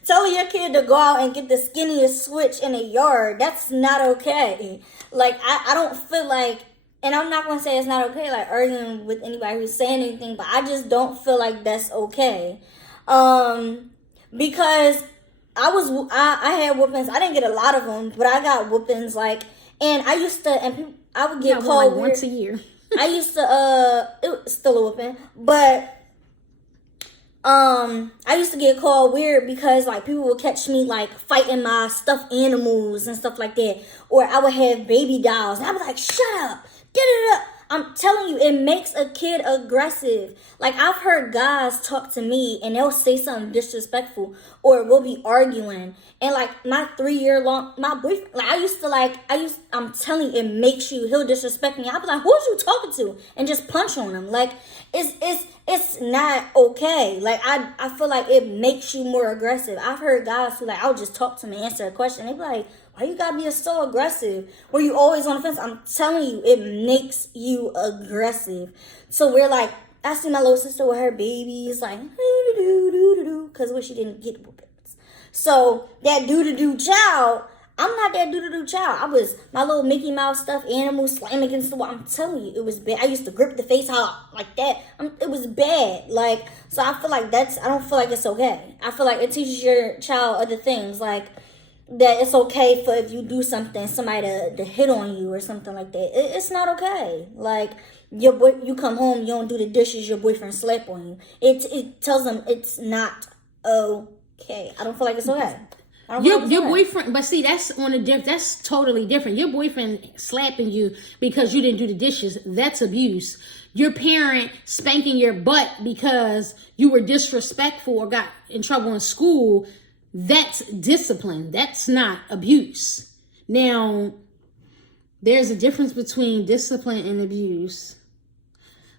telling your kid to go out and get the skinniest switch in a yard, that's not okay. Like, I don't feel like, and I'm not going to say it's not okay, like arguing with anybody who's saying anything, but I just don't feel like that's okay. Because I had whoopings. I didn't get a lot of them, but I got whoopings, like, and I used to, and I would get called like once a year. I used to, it was still a whooping, but I used to get called weird because like people would catch me like fighting my stuffed animals and stuff like that, or I would have baby dolls and I was like, shut up, get it up. I'm telling you, it makes a kid aggressive. Like, I've heard guys talk to me and they'll say something disrespectful, or we'll be arguing. And like my 3 year long, my boyfriend, I'm telling you, it makes you, he'll disrespect me. I'll be like, who's you talking to? And just punch on him. Like, it's not okay. Like, I feel like it makes you more aggressive. I've heard guys who like, I'll just talk to him and answer a question. They be like, why you gotta be so aggressive? Were you always on the fence? I'm telling you, it makes you aggressive. So we're like, I see my little sister with her babies, like, do-do-do-do-do-do, because what she didn't get whoopings. So that do-do-do child, I'm not that do-do-do child. I was my little Mickey Mouse stuffed animal slamming against the wall. I'm telling you, it was bad. I used to grip the face out like that. It was bad. Like, so I feel like I don't feel like it's okay. I feel like it teaches your child other things, like, that it's okay for if you do something, somebody to hit on you or something like that. It's not okay. Like, you come home, you don't do the dishes, your boyfriend slap on you. It tells them it's not okay. I don't feel like it's okay. Your boyfriend, but see, that's that's totally different. Your boyfriend slapping you because you didn't do the dishes, that's abuse. Your parent spanking your butt because you were disrespectful or got in trouble in school, that's discipline. That's not abuse. Now, there's a difference between discipline and abuse.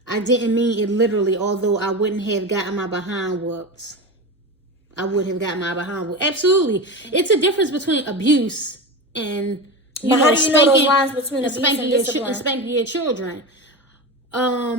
I didn't mean it literally, although I wouldn't have gotten my behind whooped. I would have gotten my behind whooped. Absolutely. It's a difference between abuse and, how do you know those lines between abuse and discipline? And spanking your children. How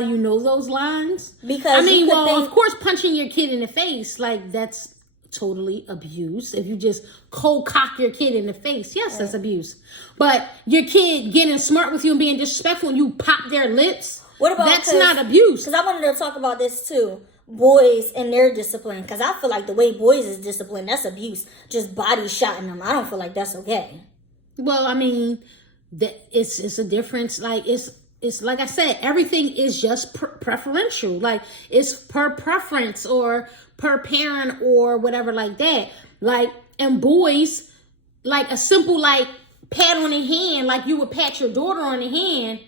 do you know those lines? Because of course, punching your kid in the face, like, that's totally abuse. If you just cold cock your kid in the face, yes, that's abuse. But your kid getting smart with you and being disrespectful and you pop their lips, that's not abuse. Because I wanted to talk about this too. Boys and their discipline. Because I feel like the way boys is disciplined, that's abuse. Just body shotting them. I don't feel like that's okay. Well, I mean, it's a difference. Like, it's like I said, everything is just preferential. Like, it's per preference or per parent or whatever like that. Like, and boys, like a simple like pat on the hand, like you would pat your daughter on the hand,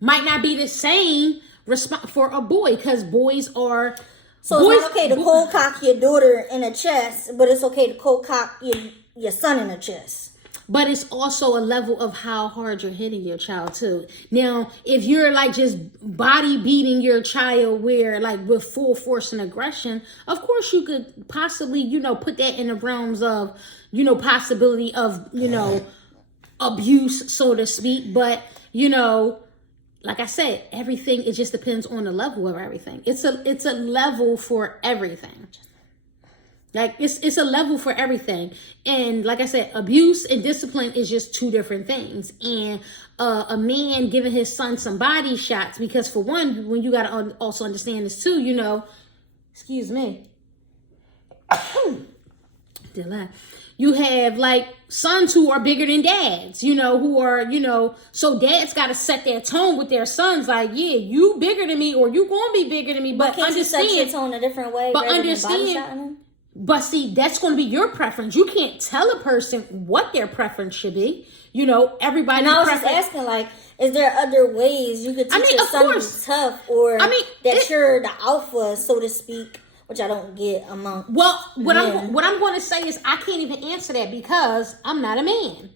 might not be the same for a boy, because boys are. So it's not okay to cold cock your daughter in the chest, but it's okay to cold cock your son in the chest. But it's also a level of how hard you're hitting your child too. Now, if you're like just body beating your child with full force and aggression, of course you could possibly, put that in the realms of, possibility of, abuse, so to speak. But, like I said, everything, it just depends on the level of everything. It's a level for everything. Like, it's a level for everything. And like I said, abuse and discipline is just two different things. And a man giving his son some body shots, because for one, when you got to also understand this too, excuse me. You have like sons who are bigger than dads, who are, so dads got to set their tone with their sons. Like, yeah, you bigger than me, or you going to be bigger than me. But can't understand, you set your tone a different way? But understand. But see, that's going to be your preference. You can't tell a person what their preference should be. Everybody. And I was just asking, like, is there other ways you could teach your son to be tough, or you're the alpha, so to speak, which I don't get among. Well, what I'm going to say is I can't even answer that because I'm not a man.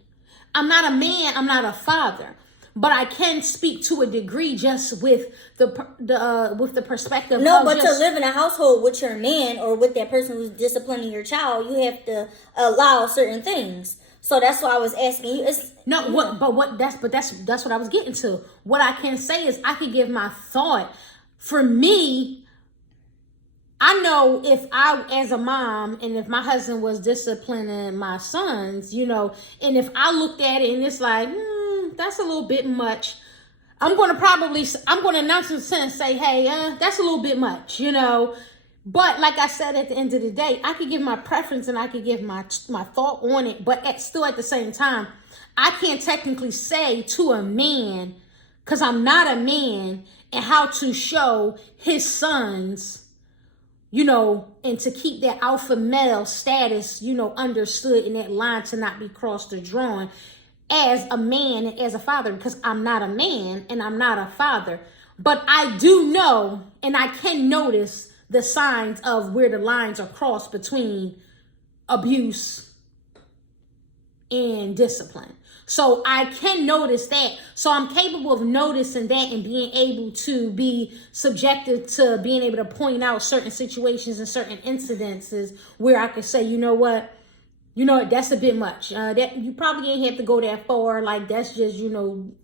I'm not a man. I'm not a father. But I can speak to a degree just with the perspective. No, but to live in a household with your man or with that person who's disciplining your child, you have to allow certain things. So that's why I was asking you. That's what I was getting to. What I can say is I can give my thought. For me, I know if I, as a mom, and if my husband was disciplining my sons, and if I looked at it and it's like, that's a little bit much, I'm going to announce it and say, hey, that's a little bit much, But like I said, at the end of the day, I could give my preference and I could give my thought on it. But still at the same time, I can't technically say to a man, because I'm not a man, and how to show his sons, and to keep that alpha male status, understood, in that line to not be crossed or drawn. as a man and as a father, because I'm not a man and I'm not a father. But I do know, and I can notice the signs of where the lines are crossed between abuse and discipline. So I can notice that. So I'm capable of noticing that and being able to be subjected to being able to point out certain situations and certain incidences where I could say, you know what, that's a bit much. That you probably ain't have to go that far. Like, that's just, doing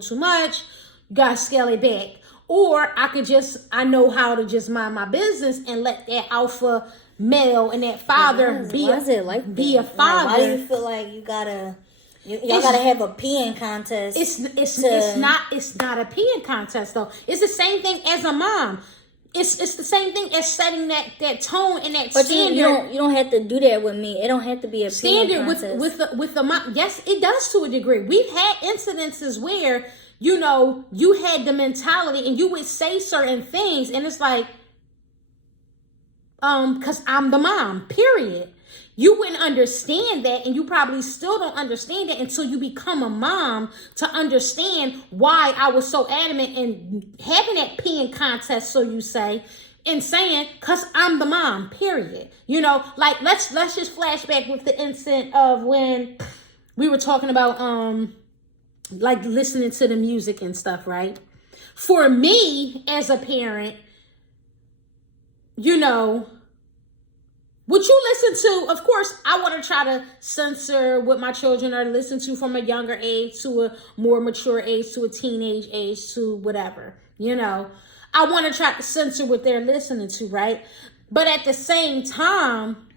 too much. You gotta scale it back. Or I know how to just mind my business and let that alpha male and that father be a father. Like, why do you feel like you gotta have a peeing contest? It's not a peeing contest though. It's the same thing as a mom. It's the same thing as setting that tone and that standard. But you don't have to do that with me. It don't have to be a standard with the mom. Yes, it does to a degree. We've had incidences where you had the mentality and you would say certain things, and it's like, because I'm the mom, period. You wouldn't understand that, and you probably still don't understand it until you become a mom to understand why I was so adamant in having that peeing contest, so you say, and saying, because I'm the mom, period. Like, let's just flash back with the incident of when we were talking about, like, listening to the music and stuff, right? For me, as a parent, what you listen to, of course, I want to try to censor what my children are listening to from a younger age to a more mature age to a teenage age to whatever, I want to try to censor what they're listening to, right? But at the same time,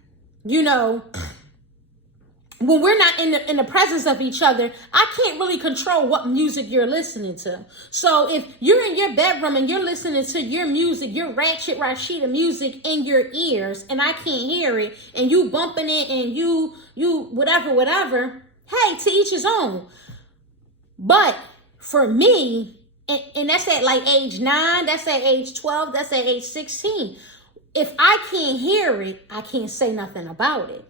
when we're not in the presence of each other, I can't really control what music you're listening to. So if you're in your bedroom and you're listening to your music, your ratchet Rashida music in your ears, and I can't hear it, and you bumping it, and you whatever, hey, to each his own. But for me, and that's at like age 9, that's at age 12, that's at age 16. If I can't hear it, I can't say nothing about it.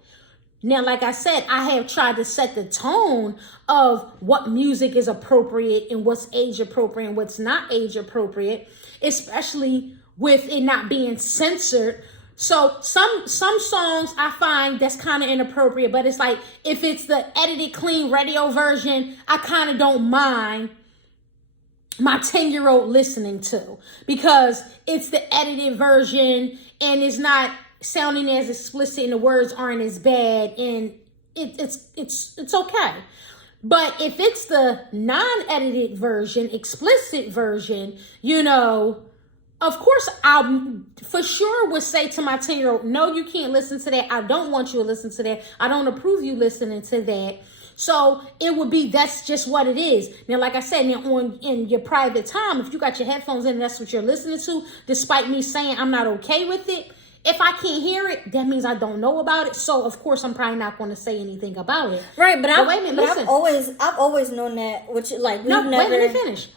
Now, like I said, I have tried to set the tone of what music is appropriate and what's age appropriate and what's not age appropriate, especially with it not being censored. So some songs I find that's kind of inappropriate, but it's like, if it's the edited clean radio version, I kind of don't mind my 10-year-old listening to, because it's the edited version and it's not sounding as explicit and the words aren't as bad, and it's okay. But if it's the non-edited version, explicit version, of course I for sure would say to my 10-year-old, no, you can't listen to that. I don't want you to listen to that. I don't approve you listening to that. So it would be, that's just what it is. Now, like I said, in your private time, if you got your headphones in and that's what you're listening to, despite me saying I'm not okay with it, if I can't hear it, that means I don't know about it. So of course I'm probably not going to say anything about it. Right, but wait a minute, listen. I've always known that, which like wait, let me finish.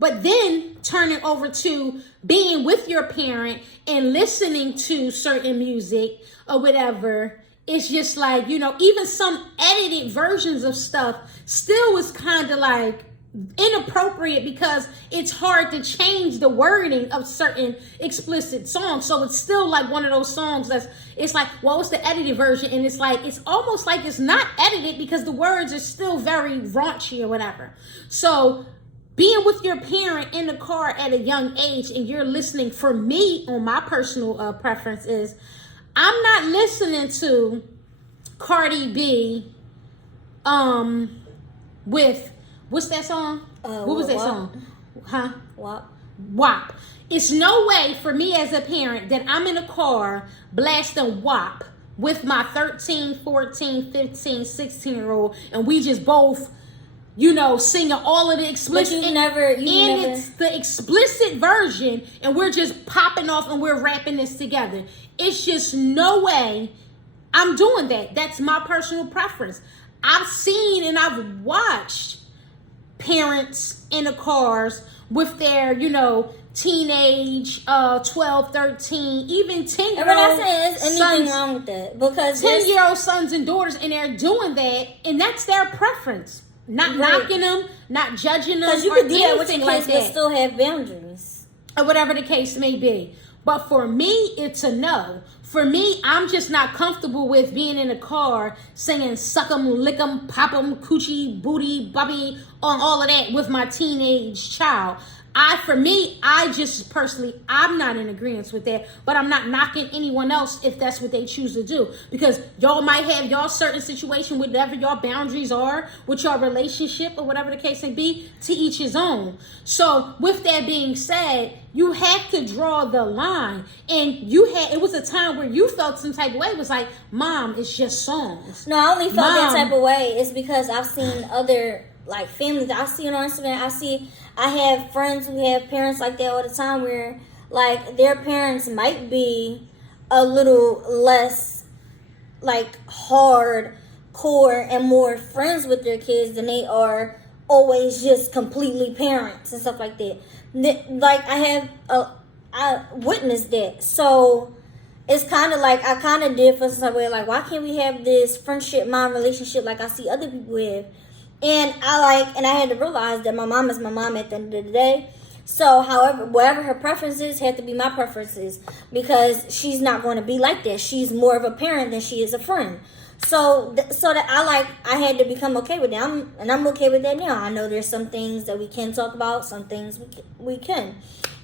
But then turn it over to being with your parent and listening to certain music or whatever. It's just like, even some edited versions of stuff still was kind of like inappropriate, because it's hard to change the wording of certain explicit songs. So it's still like one of those songs it's like, well, it's the edited version, and it's like, it's almost like it's not edited because the words are still very raunchy or whatever. So being with your parent in the car at a young age and you're listening, for me, on my personal preference is, I'm not listening to Cardi B with, what's that song? What was that song? Huh? WAP. It's no way for me as a parent that I'm in a car blasting WAP with my 13, 14, 15, 16-year-old, and we just both, singing all of the explicit. It's the explicit version, and we're just popping off and we're rapping this together. It's just no way I'm doing that. That's my personal preference. I've seen and I've watched parents in the cars with their, teenage 12, 13, even 10-year-old And we're not saying there's anything sons, wrong with that, because 10-year-old sons and daughters, and they're doing that, and that's their preference. Not knocking them, not judging them, because you or can do that with your anything kids, like but that, still have boundaries, or whatever the case may be. But for me, it's a no. For me, I'm just not comfortable with being in a car singing suck 'em, lick 'em, pop 'em, coochie, booty, bubby, on all of that with my teenage child. I just personally, I'm not in agreement with that, but I'm not knocking anyone else if that's what they choose to do, because y'all might have y'all certain situation, whatever your boundaries are with your relationship or whatever the case may be, to each his own. So with that being said, you have to draw the line, and it was a time where you felt some type of way. It was like, Mom, it's just songs. No, I only felt that type of way. It's because I've seen other like families. I see on Instagram. I have friends who have parents like that all the time, where like their parents might be a little less like hardcore and more friends with their kids than they are always just completely parents and stuff like that. Like I witnessed that. So it's kind of like I kind of did for some way, like, why can't we have this friendship mom relationship like I see other people have? And I had to realize that my mom is my mom at the end of the day. So, however, whatever her preferences had to be my preferences, because she's not going to be like that. She's more of a parent than she is a friend. So that I had to become okay with that. I'm okay with that now. I know there's some things that we can talk about, some things we can.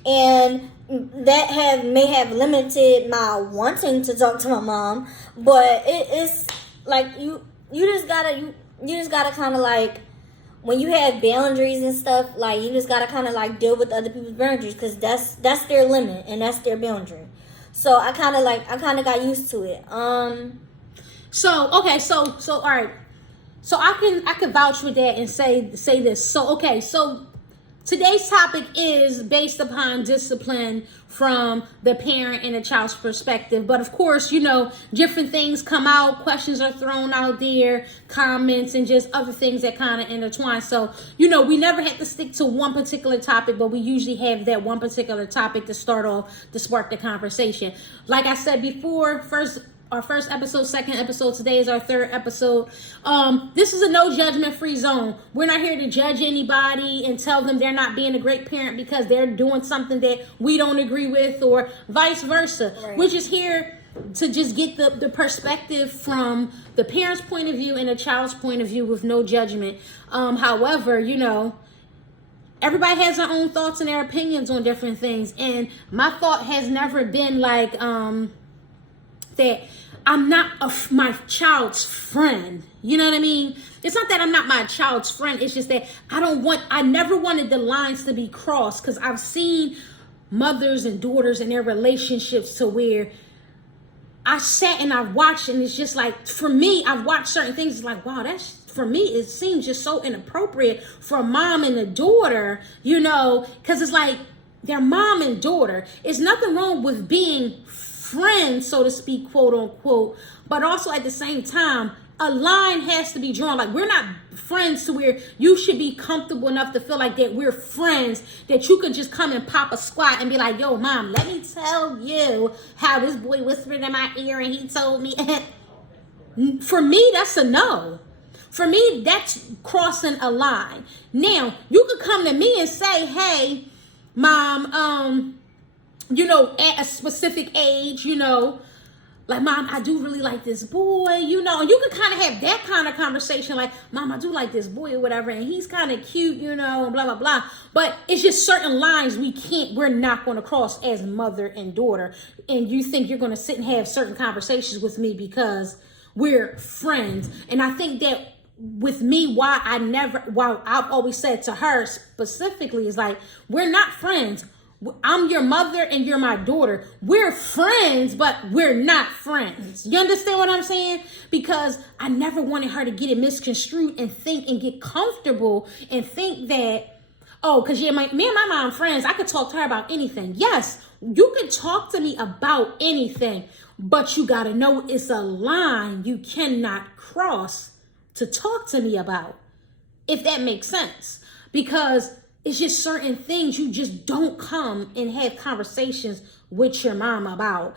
And that may have limited my wanting to talk to my mom, but it's like you just gotta kind of like, when you have boundaries and stuff, like, you just gotta kind of like deal with other people's boundaries, because that's their limit and that's their boundary. So I kind of got used to it. So all right. So I can vouch with that and say this. So today's topic is based upon discipline from the parent and the child's perspective. But of course, different things come out, questions are thrown out there, comments, and just other things that kind of intertwine. So, we never have to stick to one particular topic, but we usually have that one particular topic to start off, to spark the conversation. Like I said before, our first episode, second episode, today is our third episode. This is a no judgment free zone. We're not here to judge anybody and tell them they're not being a great parent because they're doing something that we don't agree with, or vice versa. Right. We're just here to just get the perspective from the parent's point of view and the child's point of view with no judgment. However, everybody has their own thoughts and their opinions on different things. And my thought has never been like, that I'm not my child's friend. You know what I mean? It's not that I'm not my child's friend. It's just that I never wanted the lines to be crossed, because I've seen mothers and daughters in their relationships to where I sat and I've watched, and it's just like, for me, I've watched certain things. It's like, wow, for me, it seems just so inappropriate for a mom and a daughter, because it's like, they're mom and daughter. It's nothing wrong with being friends, so to speak, quote unquote, but also at the same time, a line has to be drawn. Like, we're not friends to where you should be comfortable enough to feel like that we're friends, that you could just come and pop a squat and be like, yo, Mom, let me tell you how this boy whispered in my ear and he told me. For me, that's a no. For me, that's crossing a line. Now, you could come to me and say, hey, Mom, at a specific age, like, Mom, I do really like this boy, and you could kind of have that kind of conversation, like, Mom, I do like this boy or whatever, and he's kind of cute, and blah, blah, blah. But it's just certain lines we're not going to cross as mother and daughter. And you think you're going to sit and have certain conversations with me because we're friends. And I think that with me, why I've always said to her specifically is like, we're not friends. I'm your mother and you're my daughter. We're friends, but we're not friends. You understand what I'm saying? Because I never wanted her to get it misconstrued and think and get comfortable and think that, because me and my mom friends, I could talk to her about anything. Yes, you could talk to me about anything, but you got to know it's a line you cannot cross to talk to me about, if that makes sense. Because it's just certain things you just don't come and have conversations with your mom about.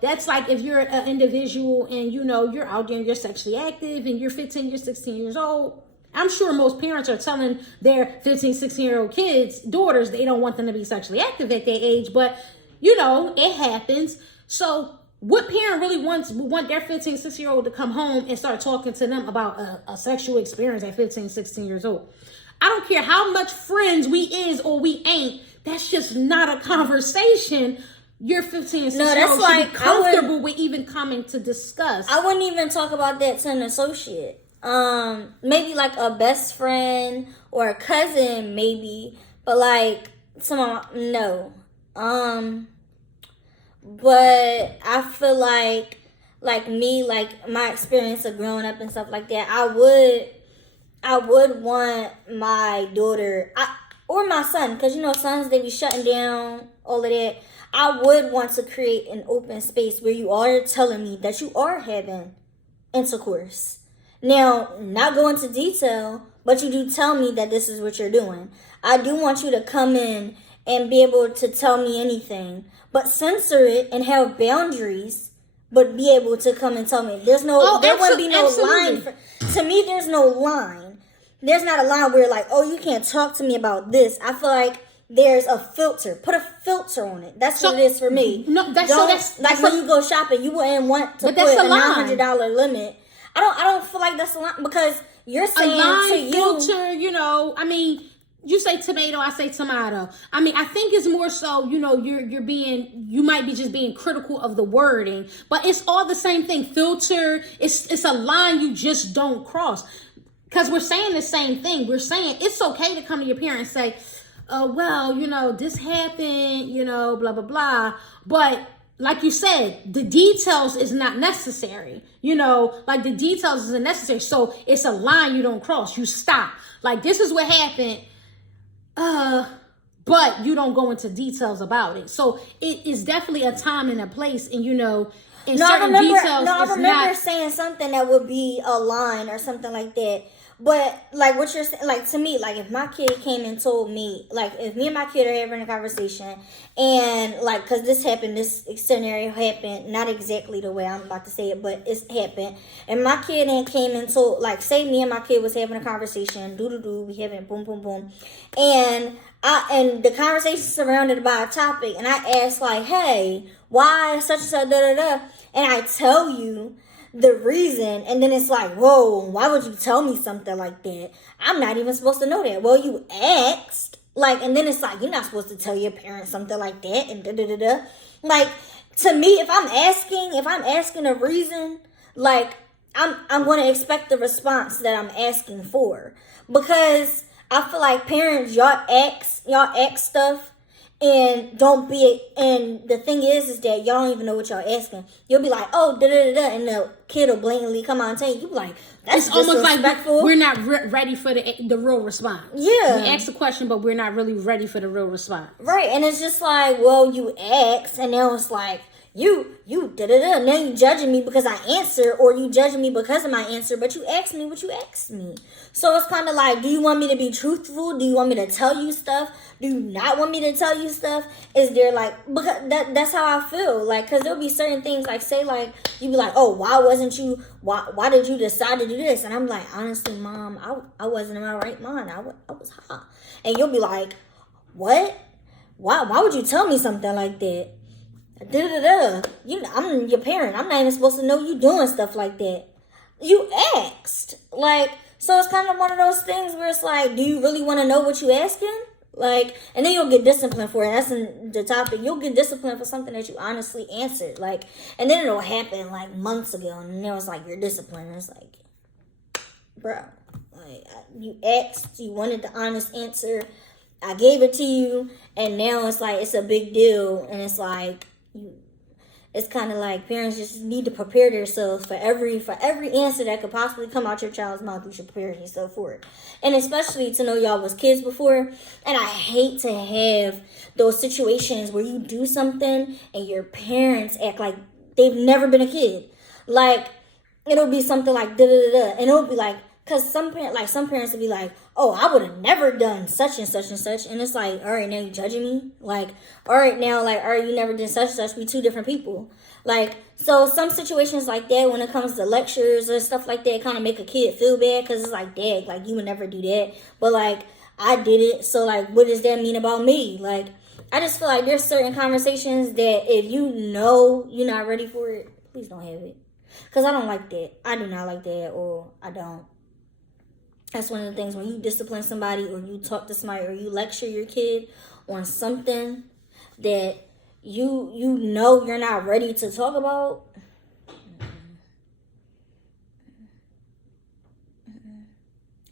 That's like if you're an individual and you're out there and you're sexually active and you're 15, you're 16 years old. I'm sure most parents are telling their 15, 16-year-old kids, daughters, they don't want them to be sexually active at their age, but it happens. So what parent really want their 15, 16-year-old to come home and start talking to them about a sexual experience at 15, 16 years old? I don't care how much friends we is or we ain't. That's just not a conversation your 15 and 16-year-old should be comfortable with even coming to discuss. I wouldn't even talk about that to an associate. Maybe like a best friend or a cousin, maybe. But like someone, no. But I feel like me, like my experience of growing up and stuff like that, I would want my daughter or my son, because sons, they be shutting down all of that. I would want to create an open space where you are telling me that you are having intercourse. Now, not go into detail, but you do tell me that this is what you're doing. I do want you to come in and be able to tell me anything, but censor it and have boundaries, but be able to come and tell me. There wouldn't be no line. To me, there's no line. There's not a line where like, oh, you can't talk to me about this. I feel like there's a filter. Put a filter on it. That's what it is for me. No, that's when you go shopping, you wouldn't want to put a $900 limit. I don't feel like that's a line, because you're saying a line, to you, filter. I mean, you say tomato, I say tomato. I mean, I think it's more so, you might be just being critical of the wording, but it's all the same thing. Filter, it's a line you just don't cross. Because we're saying the same thing. We're saying it's okay to come to your parent and say, well, this happened, blah, blah, blah. But like you said, the details is not necessary. Like the details isn't necessary. So it's a line you don't cross. You stop. Like, this is what happened. But you don't go into details about it. So it is definitely a time and a place. And, I remember saying something that would be a line or something like that. But, like, what you're saying, like, to me, like, if my kid came and told me, like, if me and my kid are having a conversation, and, like, because this scenario happened, not exactly the way I'm about to say it, but it's happened, and my kid then came and told, like, say me and my kid was having a conversation, we having boom, boom, boom, and the conversation surrounded by a topic, and I asked, like, hey, why such and such, da-da-da, and I tell you the reason, and then it's like, whoa, why would you tell me something like that? I'm not even supposed to know that. Well, you asked, like, and then it's like, you're not supposed to tell your parents something like that, and da-da-da-da. Like, to me, if I'm asking a reason, like, I'm going to expect the response that I'm asking for, because I feel like parents, y'all ask stuff, and the thing is that y'all don't even know what y'all asking. You'll be like, oh, da-da-da-da, and the kid will blatantly come out and tell you. You'll be like, that's almost like we're not ready for the real response. Yeah. We ask the question, but we're not really ready for the real response. Right, and it's just like, well, you asked, and now it's like, you da-da-da, now you judging me because I answer, or you judging me because of my answer, but you asked me what you asked me. So it's kind of like, do you want me to be truthful? Do you want me to tell you stuff? Do you not want me to tell you stuff? Is there like, because that's how I feel. Like, because there'll be certain things, like, say, like, you be like, oh, why did you decide to do this? And I'm like, honestly, Mom, I wasn't in my right mind. I was hot. And you'll be like, what? Why would you tell me something like that? Da-da-da. I'm your parent. I'm not even supposed to know you doing stuff like that. You asked. Like, so it's kind of one of those things where it's like, do you really want to know what you asking? Like, and then you'll get disciplined for it. That's in the topic. You'll get disciplined for something that you honestly answered. Like, and then it'll happen like months ago, and then it's like you're disciplined. And it's like, bro, like, you asked, you wanted the honest answer. I gave it to you, and now it's like it's a big deal, and it's like it's kind of like parents just need to prepare themselves for every answer that could possibly come out your child's mouth. You should prepare yourself for it, and especially to know y'all was kids before. And I hate to have those situations where you do something and your parents act like they've never been a kid. Like, it'll be something like da da da, and it'll be like, because some parents would be like, oh, I would have never done such and such and such. And it's like, all right, now you judging me? Like, all right, now, like, all right, you never did such and such. We two different people. Like, so some situations like that, when it comes to lectures and stuff like that, kind of make a kid feel bad because it's like, dad, like, you would never do that. But, like, I did it. So, like, what does that mean about me? Like, I just feel like there's certain conversations that if you know you're not ready for it, please don't have it. Because I don't like that. I do not like that, or I don't. That's one of the things when you discipline somebody or you talk to somebody or you lecture your kid on something that you know you're not ready to talk about.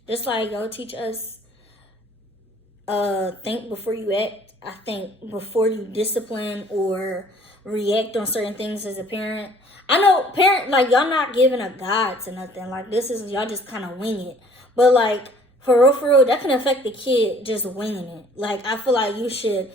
Just like y'all teach us, think before you act. I think before you discipline or react on certain things as a parent. I know like y'all not giving a guide to nothing. Like this is y'all just kind of wing it. But like for real, that can affect the kid just winging it. Like I feel like you should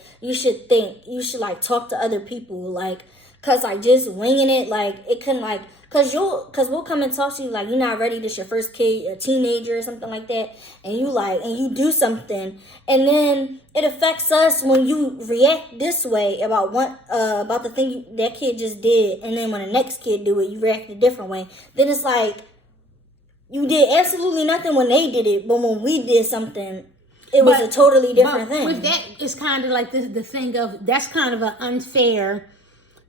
think, you should like talk to other people, like, cause like just winging it, like it can like, cause we'll come and talk to you like you're not ready. This your first kid, a teenager or something like that, and you do something, and then it affects us when you react this way about the thing that kid just did, and then when the next kid do it, you react a different way. Then it's like, you did absolutely nothing when they did it, but when we did something, it was a totally different thing. With that, it's kind of like the thing of, that's kind of an unfair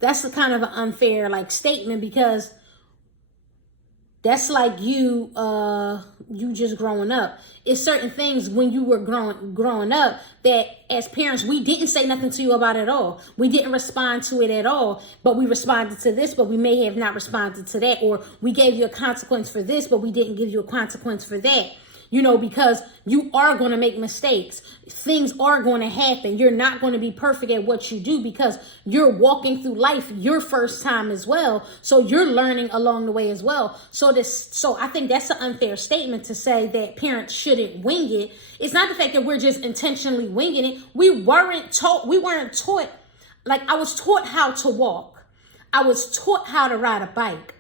like statement, because that's like you just growing up. It's certain things when you were growing up that as parents, we didn't say nothing to you about at all. We didn't respond to it at all, but we responded to this, but we may have not responded to that. Or we gave you a consequence for this, but we didn't give you a consequence for that. You know, because you are going to make mistakes. Things are going to happen. You're not going to be perfect at what you do because you're walking through life your first time as well. So you're learning along the way as well. So I think that's an unfair statement to say that parents shouldn't wing it. It's not the fact that we're just intentionally winging it. We weren't taught. Like, I was taught how to walk. I was taught how to ride a bike.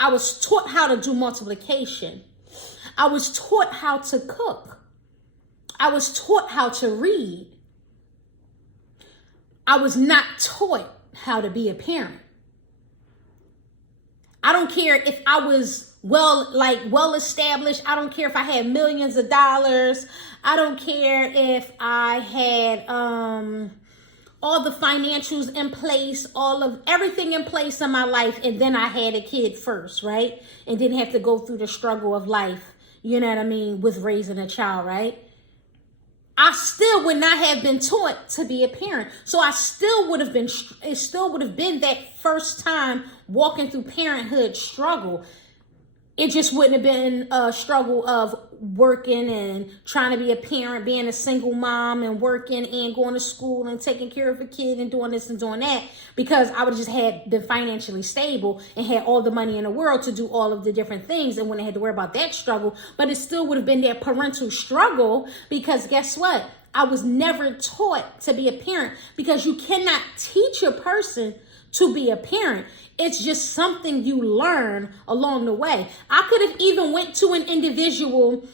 I was taught how to do multiplication. I was taught how to cook. I was taught how to read. I was not taught how to be a parent. I don't care if I was well established. I don't care if I had millions of dollars. I don't care if I had all the financials in place, all of everything in place in my life, and then I had a kid first, right? And didn't have to go through the struggle of life. You know what I mean? With raising a child, right? I still would not have been taught to be a parent. So it still would have been that first time walking through parenthood struggle. It just wouldn't have been a struggle of working and trying to be a parent, being a single mom and working and going to school and taking care of a kid and doing this and doing that, because I would have just been financially stable and had all the money in the world to do all of the different things and wouldn't have to worry about that struggle. But it still would have been that parental struggle, because guess what? I was never taught to be a parent, because you cannot teach a person to be a parent. It's just something you learn along the way. I could have even went to an individual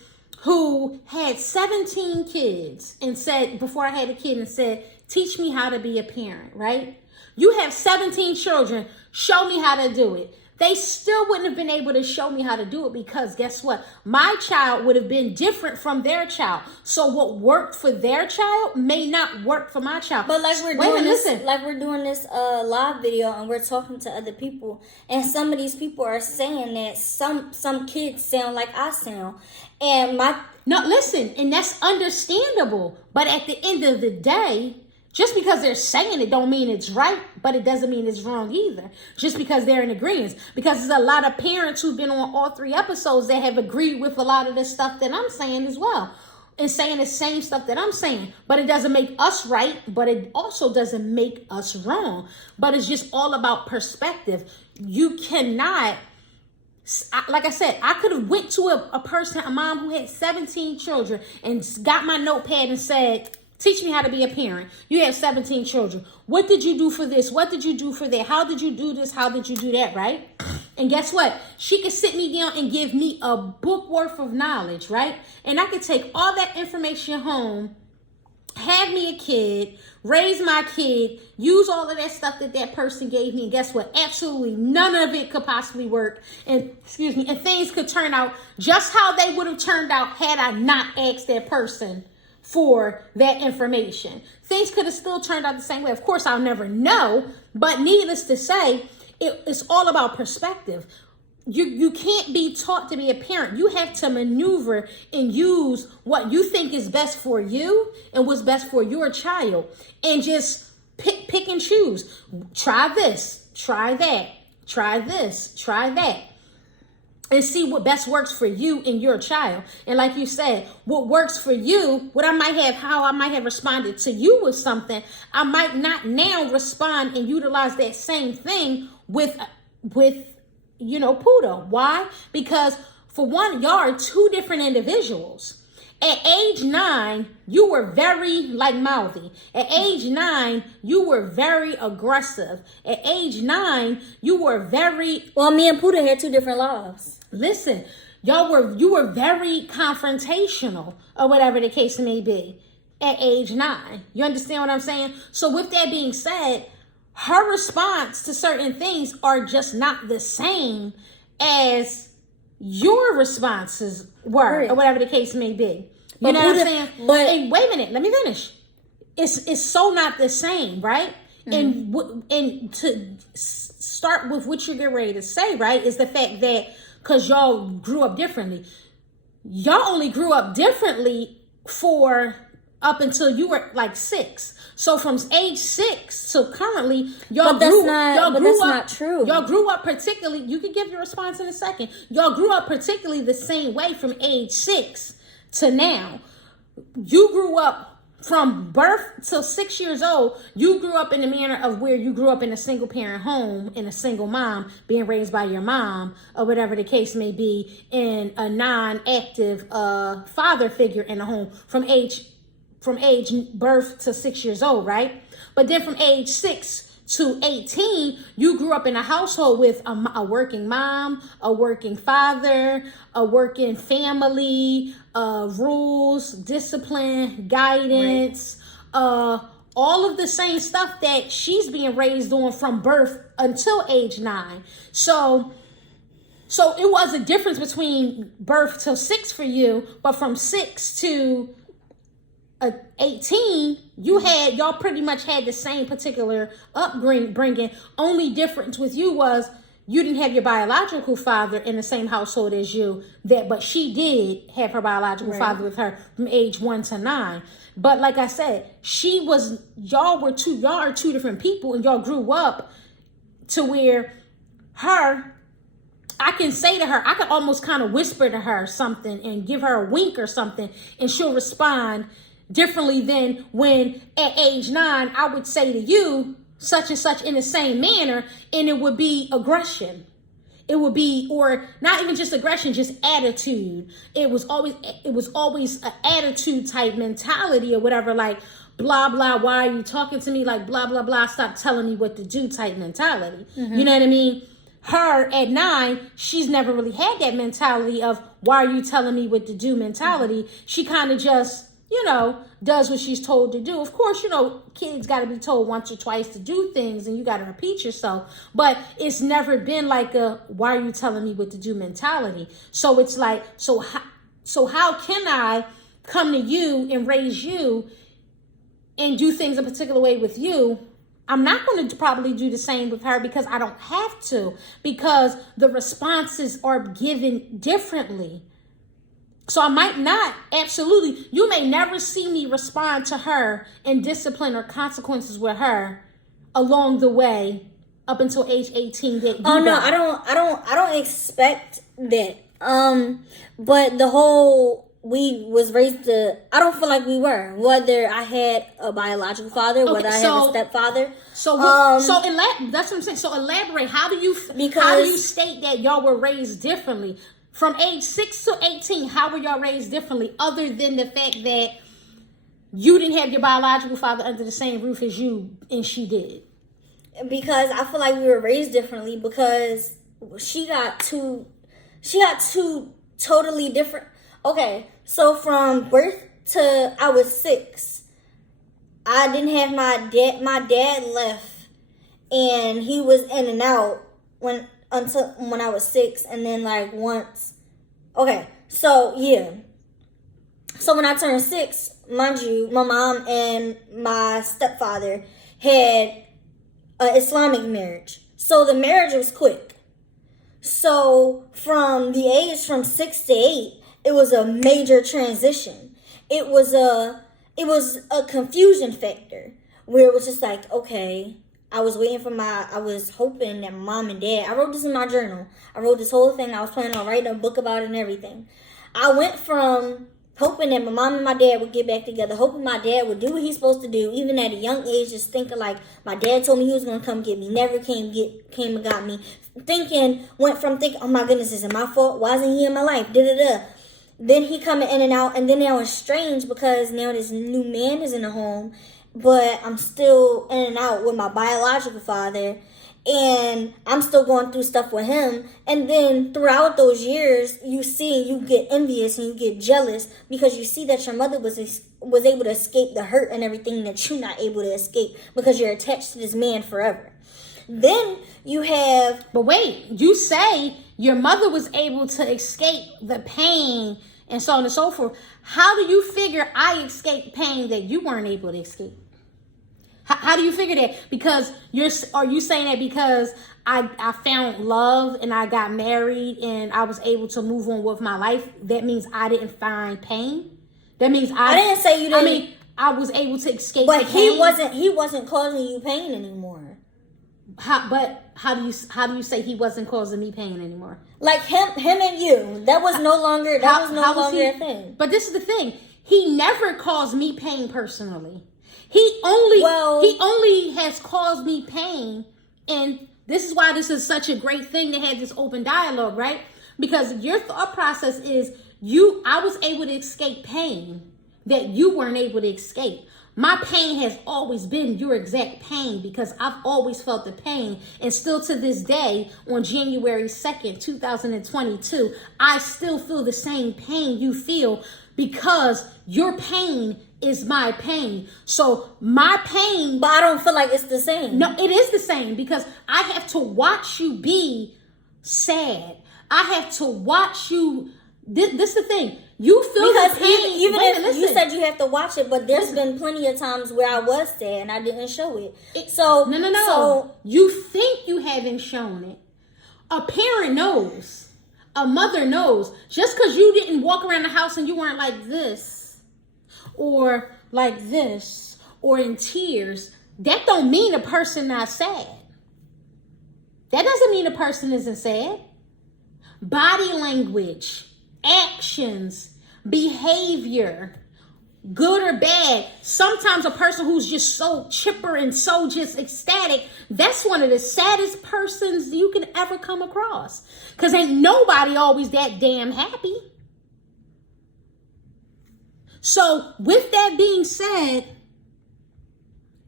who had 17 kids and said, before I had a kid, and said, teach me how to be a parent, right? You have 17 children. Show me how to do it. They still wouldn't have been able to show me how to do it, because guess what? My child would have been different from their child. So what worked for their child may not work for my child. But like we're doing this live video, and we're talking to other people, and some of these people are saying that some kids sound like I sound. And and that's understandable. But at the end of the day, just because they're saying it don't mean it's right, but it doesn't mean it's wrong either. Just because they're in agreement. Because there's a lot of parents who've been on all 3 episodes that have agreed with a lot of the stuff that I'm saying as well. And saying the same stuff that I'm saying. But it doesn't make us right, but it also doesn't make us wrong. But it's just all about perspective. You cannot, like I said, I could have went to a mom who had 17 children and got my notepad and said, teach me how to be a parent. You have 17 children. What did you do for this? What did you do for that? How did you do this? How did you do that, right? And guess what? She could sit me down and give me a book worth of knowledge, right? And I could take all that information home, have me a kid, raise my kid, use all of that stuff that that person gave me, and guess what? Absolutely none of it could possibly work. And and things could turn out just how they would have turned out had I not asked that person for that information. Things could have still turned out the same way. Of course, I'll never know, but needless to say, it's all about perspective. You can't be taught to be a parent. You have to maneuver and use what you think is best for you and what's best for your child, and just pick and choose. Try this, try that, try this, try that, and see what best works for you and your child. And like you said, what works for you, how I might have responded to you with something, I might not now respond and utilize that same thing with Pudo. Why? Because for one, y'all are two different individuals. At age 9, you were very mouthy. At age 9, you were very aggressive. At age 9, you were very... Well, me and Puda had two different lives. Listen, you were very confrontational, or whatever the case may be, at age 9. You understand what I'm saying? So with that being said, her response to certain things are just not the same as your responses were, right, or whatever the case may be. You know what I'm saying? But hey, wait a minute, let me finish. It's so not the same, right? Mm-hmm. And to start with what you're getting ready to say, right, is the fact that because y'all grew up differently, y'all only grew up differently for up until you were 6. So from age 6 to currently, y'all grew up. Not true. Y'all grew up particularly. You can give your response in a second. Y'all grew up particularly the same way from age 6 to now. You grew up from birth till 6 years old. You grew up in the manner of where you grew up in a single parent home, in a single mom, being raised by your mom, or whatever the case may be, in a non-active father figure in the home from age birth to 6 years old, right? But then from age 6 to 18, you grew up in a household with a working mom, a working father, a working family, rules, discipline, guidance, right, all of the same stuff that she's being raised on from birth until age 9. So it was a difference between birth till 6 for you, but from 6 to 18, y'all pretty much had the same particular upbringing. Only difference with you was you didn't have your biological father in the same household as you, but she did have her biological right father with her from age 1 to 9. But like I said, y'all are two different people, and y'all grew up to where I can say to her, I can almost kind of whisper to her something and give her a wink or something, and she'll respond differently than when at age 9 I would say to you such and such in the same manner, and it would be aggression. It would be, or not even just aggression, just attitude. It was always an attitude type mentality or whatever, like blah blah, why are you talking to me, like blah blah blah, stop telling me what to do type mentality. Mm-hmm. You know what I mean? Her at 9, she's never really had that mentality of why are you telling me what to do mentality. Mm-hmm. She kind of just does what she's told to do. Of course, kids got to be told once or twice to do things, and you got to repeat yourself. But it's never been like a, why are you telling me what to do mentality. So it's like, so how can I come to you and raise you and do things a particular way with you? I'm not going to probably do the same with her because I don't have to, because the responses are given differently. So I might not, absolutely, you may never see me respond to her in discipline or consequences with her along the way up until age 18 that you no, I don't expect that. But the whole, we was raised to, I don't feel like we were, whether I had a biological father, okay, whether I had a stepfather. That's what I'm saying. So elaborate. How do you state that y'all were raised differently? From age 6 to 18, how were y'all raised differently, other than the fact that you didn't have your biological father under the same roof as you and she did? Because I feel like we were raised differently because she got two totally different. Okay, so from birth to I was 6, I didn't have my dad. My dad left, and he was in and out until when I was 6, and then like once. Okay, so yeah. So when I turned 6, mind you, my mom and my stepfather had an Islamic marriage. So the marriage was quick. So from the age from 6 to 8, it was a major transition. It was a confusion factor where it was just like, okay, I was hoping that my mom and dad, I wrote this in my journal. I wrote this whole thing. I was planning on writing a book about it and everything. I went from hoping that my mom and my dad would get back together, hoping my dad would do what he's supposed to do, even at a young age, just thinking like, my dad told me he was going to come get me, never came and got me. Went from thinking, oh my goodness, is it my fault? Why isn't he in my life? Da-da-da. Then he coming in and out, and then now it's strange because now this new man is in the home, but I'm still in and out with my biological father, and I'm still going through stuff with him. And then throughout those years, you get envious and you get jealous because you see that your mother was able to escape the hurt and everything that you're not able to escape because you're attached to this man forever. Then you have... But wait, you say your mother was able to escape the pain and so on and so forth. How do you figure I escaped pain that you weren't able to escape? How do you figure that? Because are you saying that because I found love and I got married and I was able to move on with my life, that means I didn't find pain? That means I didn't say you didn't. I mean, I was able to escape but the pain. He wasn't causing you pain anymore. How do you say he wasn't causing me pain anymore? Like him and you. That was no longer a thing. But this is the thing. He never caused me pain personally. He only has caused me pain, and this is why this is such a great thing to have this open dialogue, right? Because your thought process is I was able to escape pain that you weren't able to escape. My pain has always been your exact pain because I've always felt the pain. And still to this day, on January 2nd, 2022, I still feel the same pain you feel because your pain is my pain. So my pain... But I don't feel like it's the same. No, it is the same because I have to watch you be sad. I have to watch you... This is the thing. You feel because the pain. Even if you said you have to watch it, but there's been plenty of times where I was sad and I didn't show it. No. So you think you haven't shown it. A parent knows. A mother knows. Just because you didn't walk around the house and you weren't like this, or like this, or in tears, that don't mean a person not sad. That doesn't mean a person isn't sad. Body language, actions, behavior, good or bad. Sometimes a person who's just so chipper and so just ecstatic, that's one of the saddest persons you can ever come across. Because ain't nobody always that damn happy. So with that being said,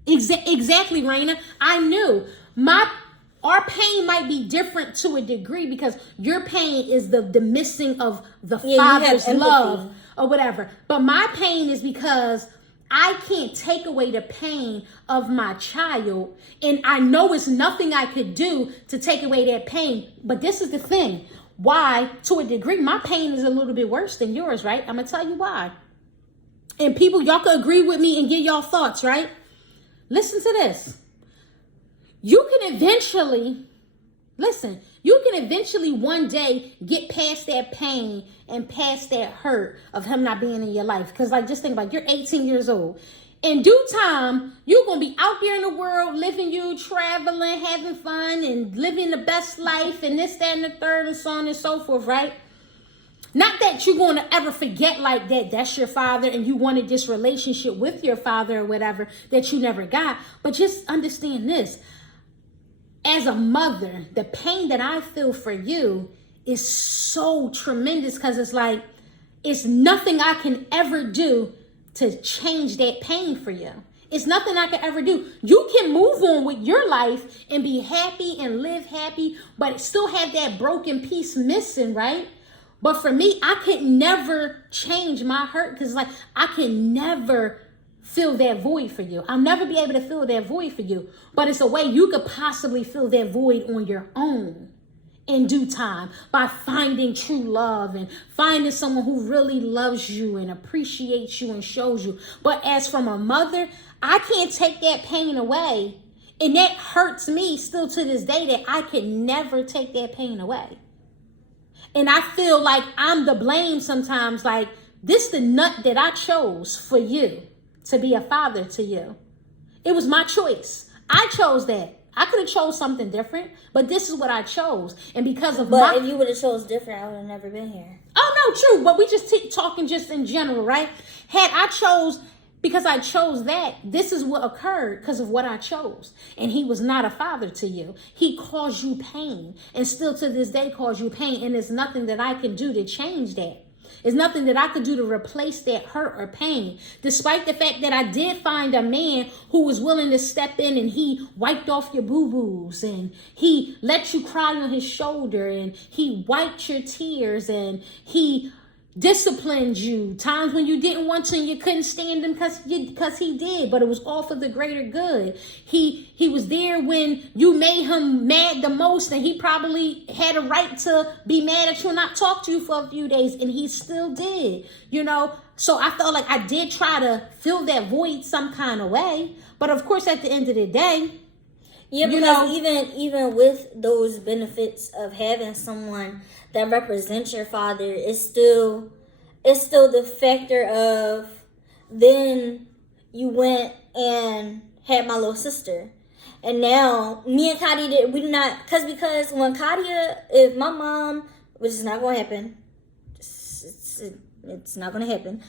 exactly, Raina, I knew our pain might be different to a degree because your pain is the missing of the father's love or whatever. But my pain is because I can't take away the pain of my child. And I know it's nothing I could do to take away that pain. But this is the thing. Why, to a degree, my pain is a little bit worse than yours, right? I'm going to tell you why. And people, y'all can agree with me and give y'all thoughts, right? Listen to this. You can eventually one day get past that pain and past that hurt of him not being in your life. Because just think about it, you're 18 years old. In due time, you're going to be out there in the world, traveling, having fun, and living the best life, and this, that, and the third, and so on and so forth, right? Not that you're going to ever forget that's your father and you wanted this relationship with your father or whatever that you never got. But just understand this. As a mother, the pain that I feel for you is so tremendous because it's nothing I can ever do to change that pain for you. It's nothing I can ever do. You can move on with your life and be happy and live happy, but still have that broken piece missing, right? But for me, I could never change my hurt because like I can never fill that void for you. I'll never be able to fill that void for you. But it's a way you could possibly fill that void on your own in due time by finding true love and finding someone who really loves you and appreciates you and shows you. But as from a mother, I can't take that pain away. And that hurts me still to this day that I can never take that pain away. And I feel like I'm the blame sometimes. Like, this the nut that I chose for you to be a father to you. It was my choice. I chose that. I could have chose something different, but this is what I chose. And because of But if you would have chose different, I would have never been here. Oh, no, true. But we just talking just in general, right? Had I chose, because I chose that, this is what occurred because of what I chose. And he was not a father to you. He caused you pain and still to this day cause you pain. And there's nothing that I can do to change that. There's nothing that I could do to replace that hurt or pain. Despite the fact that I did find a man who was willing to step in and he wiped off your boo-boos and he let you cry on his shoulder and he wiped your tears and he disciplined you times when you didn't want to and you couldn't stand him because he did, but it was all for the greater good. He was there when you made him mad the most, and he probably had a right to be mad at you and not talk to you for a few days, and he still did, you know. So I felt like I did try to fill that void some kind of way, but of course at the end of the day, yeah, because even with those benefits of having someone that represents your father, it's still the factor of then you went and had my little sister, and now me and Kadia because when Kadia, if my mom, which is not gonna happen, it's not gonna happen.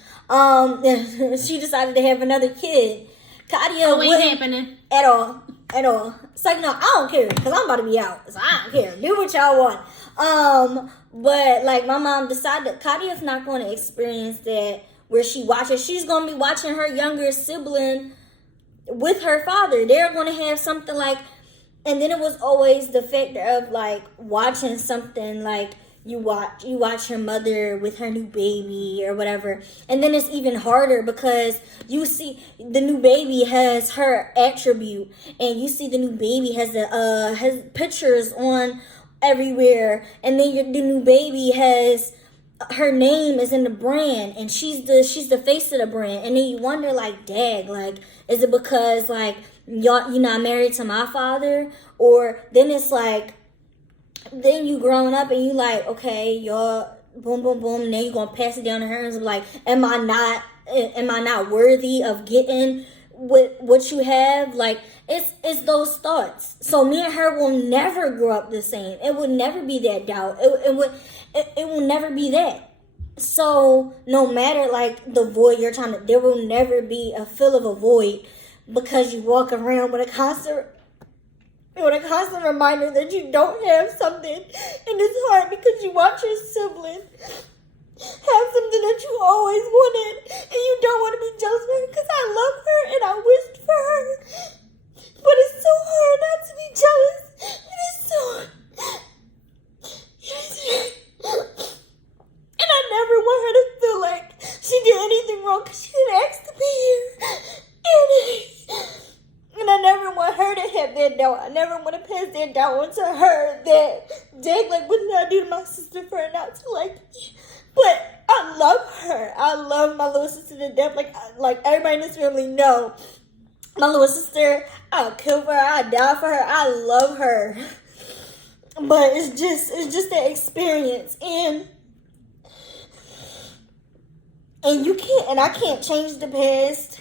She decided to have another kid. Kadia ain't happening at all. It's like, no, I don't care because I'm about to be out. So I don't care. Do what y'all want. But like my mom decided Kadia's not going to experience that where she watches. She's going to be watching her younger sibling with her father. They're going to have something like, and then it was always the factor of like watching something like you watch your mother with her new baby or whatever, and then it's even harder because you see the new baby has her attribute, and you see the new baby has pictures on everywhere, and then the new baby has her name is in the brand, and she's the face of the brand, and then you wonder like, dag, like is it because like you're not married to my father, or then it's like. Then you growing up and you like, okay, y'all, boom, boom, boom. Now you gonna pass it down to her and be like, am I not worthy of getting what you have? Like, it's those thoughts. So me and her will never grow up the same. It will never be that doubt. It will never be that. So no matter like the void you're trying to, there will never be a fill of a void because you walk around with a constant reminder that you don't have something, and it's hard because you watch your sibling have something that you always wanted, and you don't want to be jealous of her because I love her and I wished for her, but it's so hard not to be jealous. It is so and I never want her to feel like she did anything wrong because she didn't ask to be here, and I never want her to have that doubt. I never want to pass that doubt on to her that, dang, like, what did I do to my sister for her not to like me? But I love her. I love my little sister to death. Like everybody in this family know. My little sister, I'll kill for her. I'll die for her. I love her. But it's just that experience. And you can't, and I can't change the past.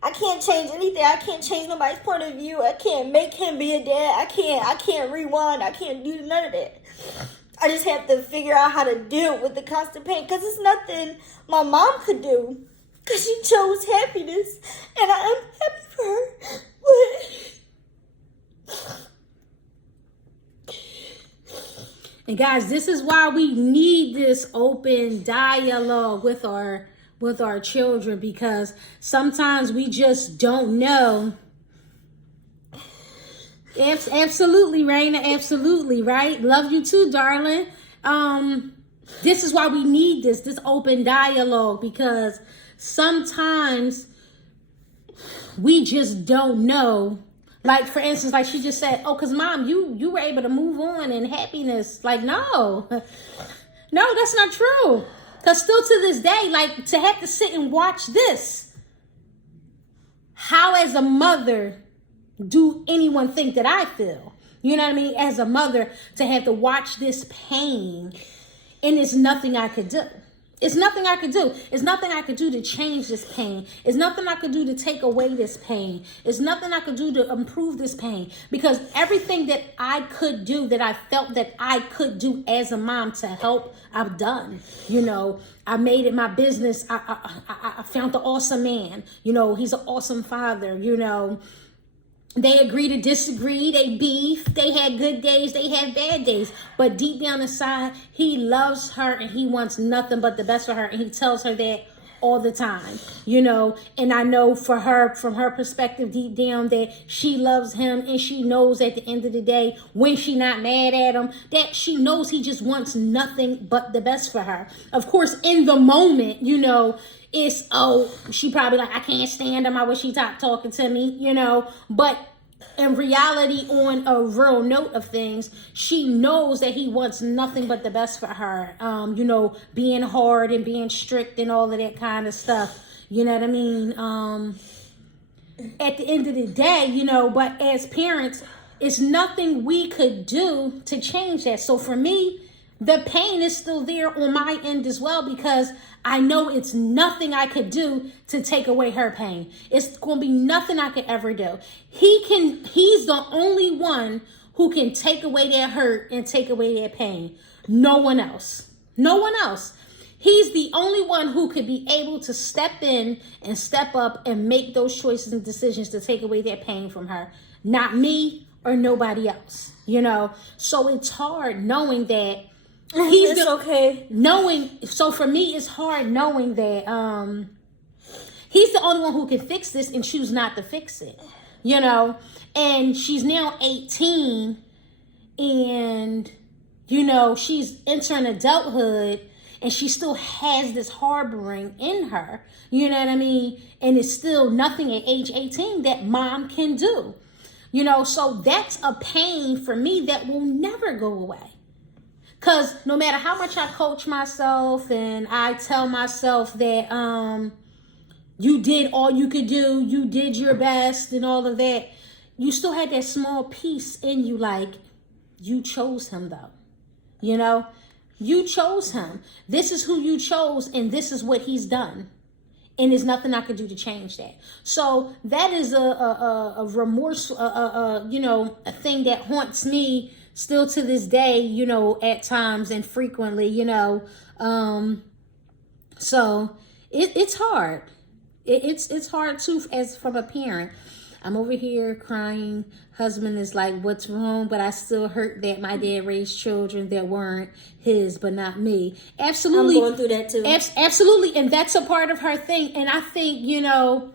I can't change anything. I can't change nobody's point of view. I can't make him be a dad. I can't rewind. I can't do none of that. I just have to figure out how to deal with the constant pain because it's nothing my mom could do because she chose happiness, and I am happy for her. And guys, this is why we need this open dialogue with our with our children, because sometimes we just don't know. Absolutely, Raina, absolutely, right? Love you too, darling. This is why we need this open dialogue, because sometimes we just don't know. Like, for instance, like she just said, oh, because Mom, you were able to move on in happiness. Like, no, that's not true. Because still to this day, like, to have to sit and watch this, how as a mother do anyone think that I feel? You know what I mean? As a mother, to have to watch this pain, and it's nothing I could do. It's nothing I could do. It's nothing I could do to change this pain. It's nothing I could do to take away this pain. It's nothing I could do to improve this pain. Because everything that I could do, that I felt that I could do as a mom to help, I've done. You know, I made it my business. I found the awesome man. You know, he's an awesome father. You know, they agree to disagree, they beef, they had good days, they had bad days. But deep down inside, he loves her and he wants nothing but the best for her. And he tells her that all the time, you know. And I know for her, from her perspective deep down, that she loves him, and she knows at the end of the day, when she not mad at him, that she knows he just wants nothing but the best for her. Of course, in the moment, you know, it's, oh, she probably like, I can't stand him. I wish he stopped talking to me, you know. But in reality, on a real note of things, she knows that he wants nothing but the best for her. You know, being hard and being strict and all of that kind of stuff. You know what I mean? At the end of the day, you know, but as parents, it's nothing we could do to change that. So for me, the pain is still there on my end as well, because I know it's nothing I could do to take away her pain. It's going to be nothing I could ever do. He's the only one who can take away that hurt and take away that pain. No one else. No one else. He's the only one who could be able to step in and step up and make those choices and decisions to take away that pain from her. Not me or nobody else, you know? So it's hard knowing that it's okay. So for me, it's hard knowing that he's the only one who can fix this and choose not to fix it, you know. And she's now 18, and you know, she's entering adulthood, and she still has this harboring in her, you know what I mean? And it's still nothing at age 18 that mom can do, you know. So that's a pain for me that will never go away. Because no matter how much I coach myself and I tell myself that you did all you could do, you did your best and all of that, you still had that small piece in you, like, you chose him though. You know, you chose him. This is who you chose, and this is what he's done. And there's nothing I could do to change that. So that is a remorse, you know, a thing that haunts me still to this day, you know, at times and frequently, you know. So it's hard. It's hard too, as from a parent. I'm over here crying. Husband is like, what's wrong? But I still hurt that my dad raised children that weren't his, but not me. Absolutely. I'm going through that too. Absolutely. And that's a part of her thing. And I think, you know,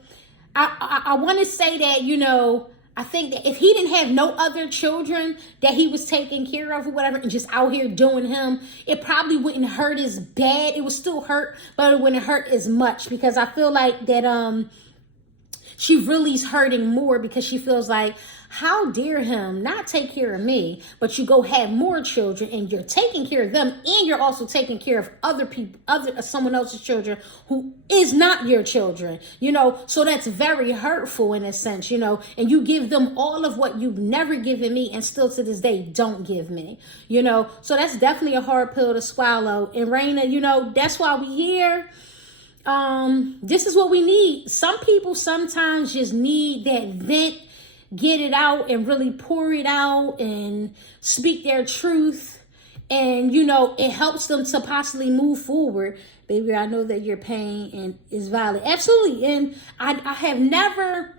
I want to say that, you know, I think that if he didn't have no other children that he was taking care of or whatever, and just out here doing him, it probably wouldn't hurt as bad. It would still hurt, but it wouldn't hurt as much, because I feel like that she really's hurting more, because she feels like, how dare him not take care of me, but you go have more children and you're taking care of them, and you're also taking care of other people, someone else's children who is not your children, you know. So that's very hurtful in a sense, you know, and you give them all of what you've never given me, and still to this day don't give me, you know. So that's definitely a hard pill to swallow. And Raina, you know, that's why we here. This is what we need. Some people sometimes just need that vent, get it out and really pour it out and speak their truth. And, you know, it helps them to possibly move forward. Baby, I know that your pain and is valid. Absolutely. And I have never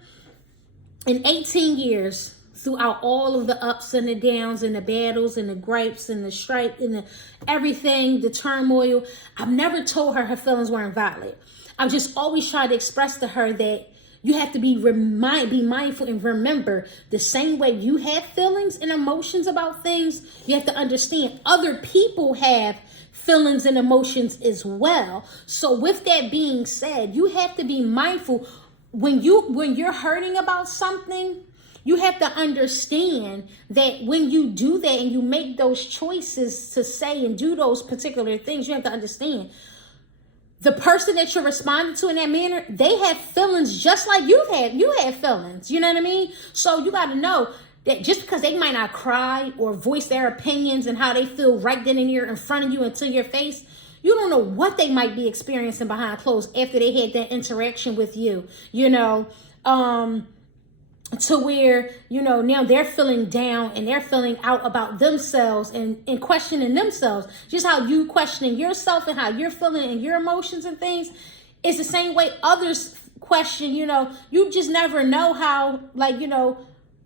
in 18 years throughout all of the ups and the downs and the battles and the gripes and the strife and the everything, the turmoil. I've never told her feelings weren't valid. I've just always tried to express to her that you have to be mindful and remember the same way you have feelings and emotions about things, you have to understand other people have feelings and emotions as well. So with that being said, you have to be mindful when you're hurting about something. You have to understand that when you do that and you make those choices to say and do those particular things, you have to understand the person that you're responding to in that manner, they have feelings just like you have feelings. You know what I mean? So you got to know that just because they might not cry or voice their opinions and how they feel right then and there in front of you and to your face, you don't know what they might be experiencing behind closed after they had that interaction with you, you know, to where, you know, now they're feeling down and they're feeling out about themselves and questioning themselves. Just how you questioning yourself and how you're feeling and your emotions and things is the same way others question, you know. You just never know how, like, you know,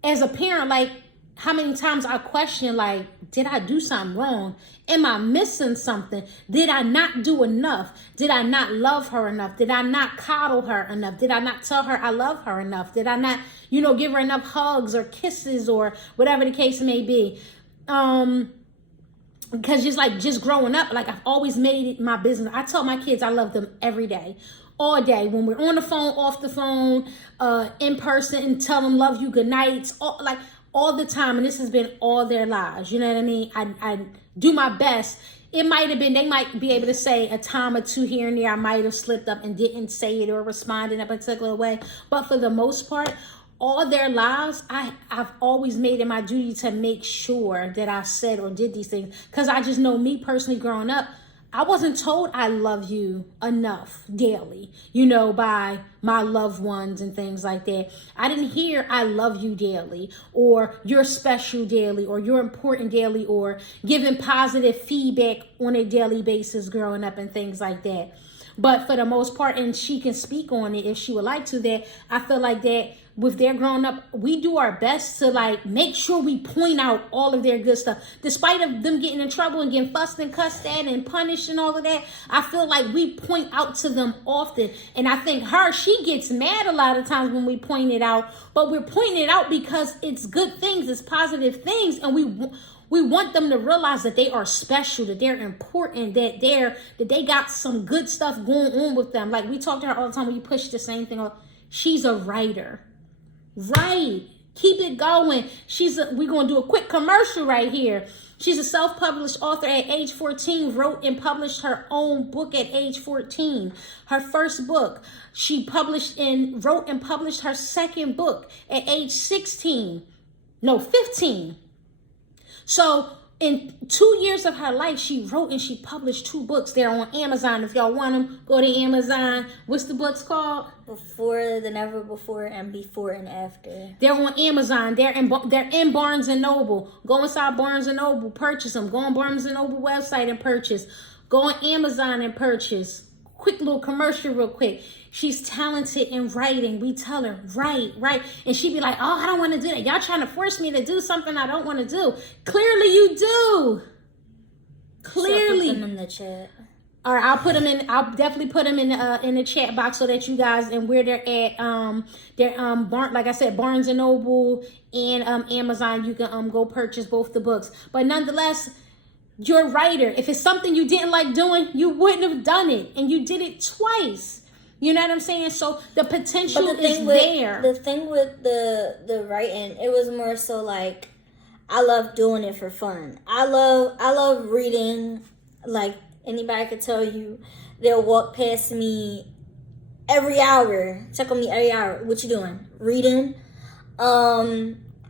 as a parent, like, how many times I question, like, did I do something wrong? Am I missing something? Did I not do enough? Did I not love her enough? Did I not coddle her enough? Did I not tell her I love her enough? Did I not, you know, give her enough hugs or kisses or whatever the case may be? Because just growing up, like, I've always made it my business. I tell my kids I love them every day. All day, when we're on the phone, off the phone, in person, and tell them love you, good nights, all the time. And this has been all their lives. You know what I mean? I do my best. It might have been, they might be able to say a time or two here and there, I might have slipped up and didn't say it or respond in a particular way. But for the most part, all their lives, I've always made it my duty to make sure that I said or did these things. Because I just know me personally growing up, I wasn't told I love you enough daily, you know, by my loved ones and things like that. I didn't hear I love you daily, or you're special daily, or you're important daily, or giving positive feedback on a daily basis growing up and things like that. But for the most part, and she can speak on it if she would like to, that I feel like that with their growing up, we do our best to, like, make sure we point out all of their good stuff. Despite of them getting in trouble and getting fussed and cussed at and punished and all of that, I feel like we point out to them often. And I think she gets mad a lot of times when we point it out, but we're pointing it out because it's good things, it's positive things, and we want them to realize that they are special, that they're important, that they got some good stuff going on with them. Like, we talk to her all the time, we push the same thing. She's a writer. Right. Keep it going. We're going to do a quick commercial right here. She's a self-published author at age 14, wrote and published her own book at age 14. Her first book, she wrote and published her second book at age 15. So in 2 years of her life, she wrote and she published 2 books. They're on Amazon. If y'all want them, go to Amazon. What's the books called? Before the Never Before and Before and After. They're on Amazon. They're in Barnes & Noble. Go inside Barnes & Noble, purchase them. Go on Barnes & Noble website and purchase. Go on Amazon and purchase. Quick little commercial real quick. She's talented in writing. We tell her, write. And she'd be like, oh, I don't want to do that. Y'all trying to force me to do something I don't want to do. Clearly you do. Clearly. So put them in the chat. All right, I'll definitely put them in the chat box so that you guys, and where they're at, like I said, Barnes & Noble and Amazon, you can go purchase both the books. But nonetheless, you're a writer. If it's something you didn't like doing, you wouldn't have done it, and you did it twice. You know what I'm saying? So the potential is there. The thing with the writing, it was more so like, I love doing it for fun. I love reading. Like, anybody could tell you, they'll walk past me every hour, check on me every hour. What you doing? Reading.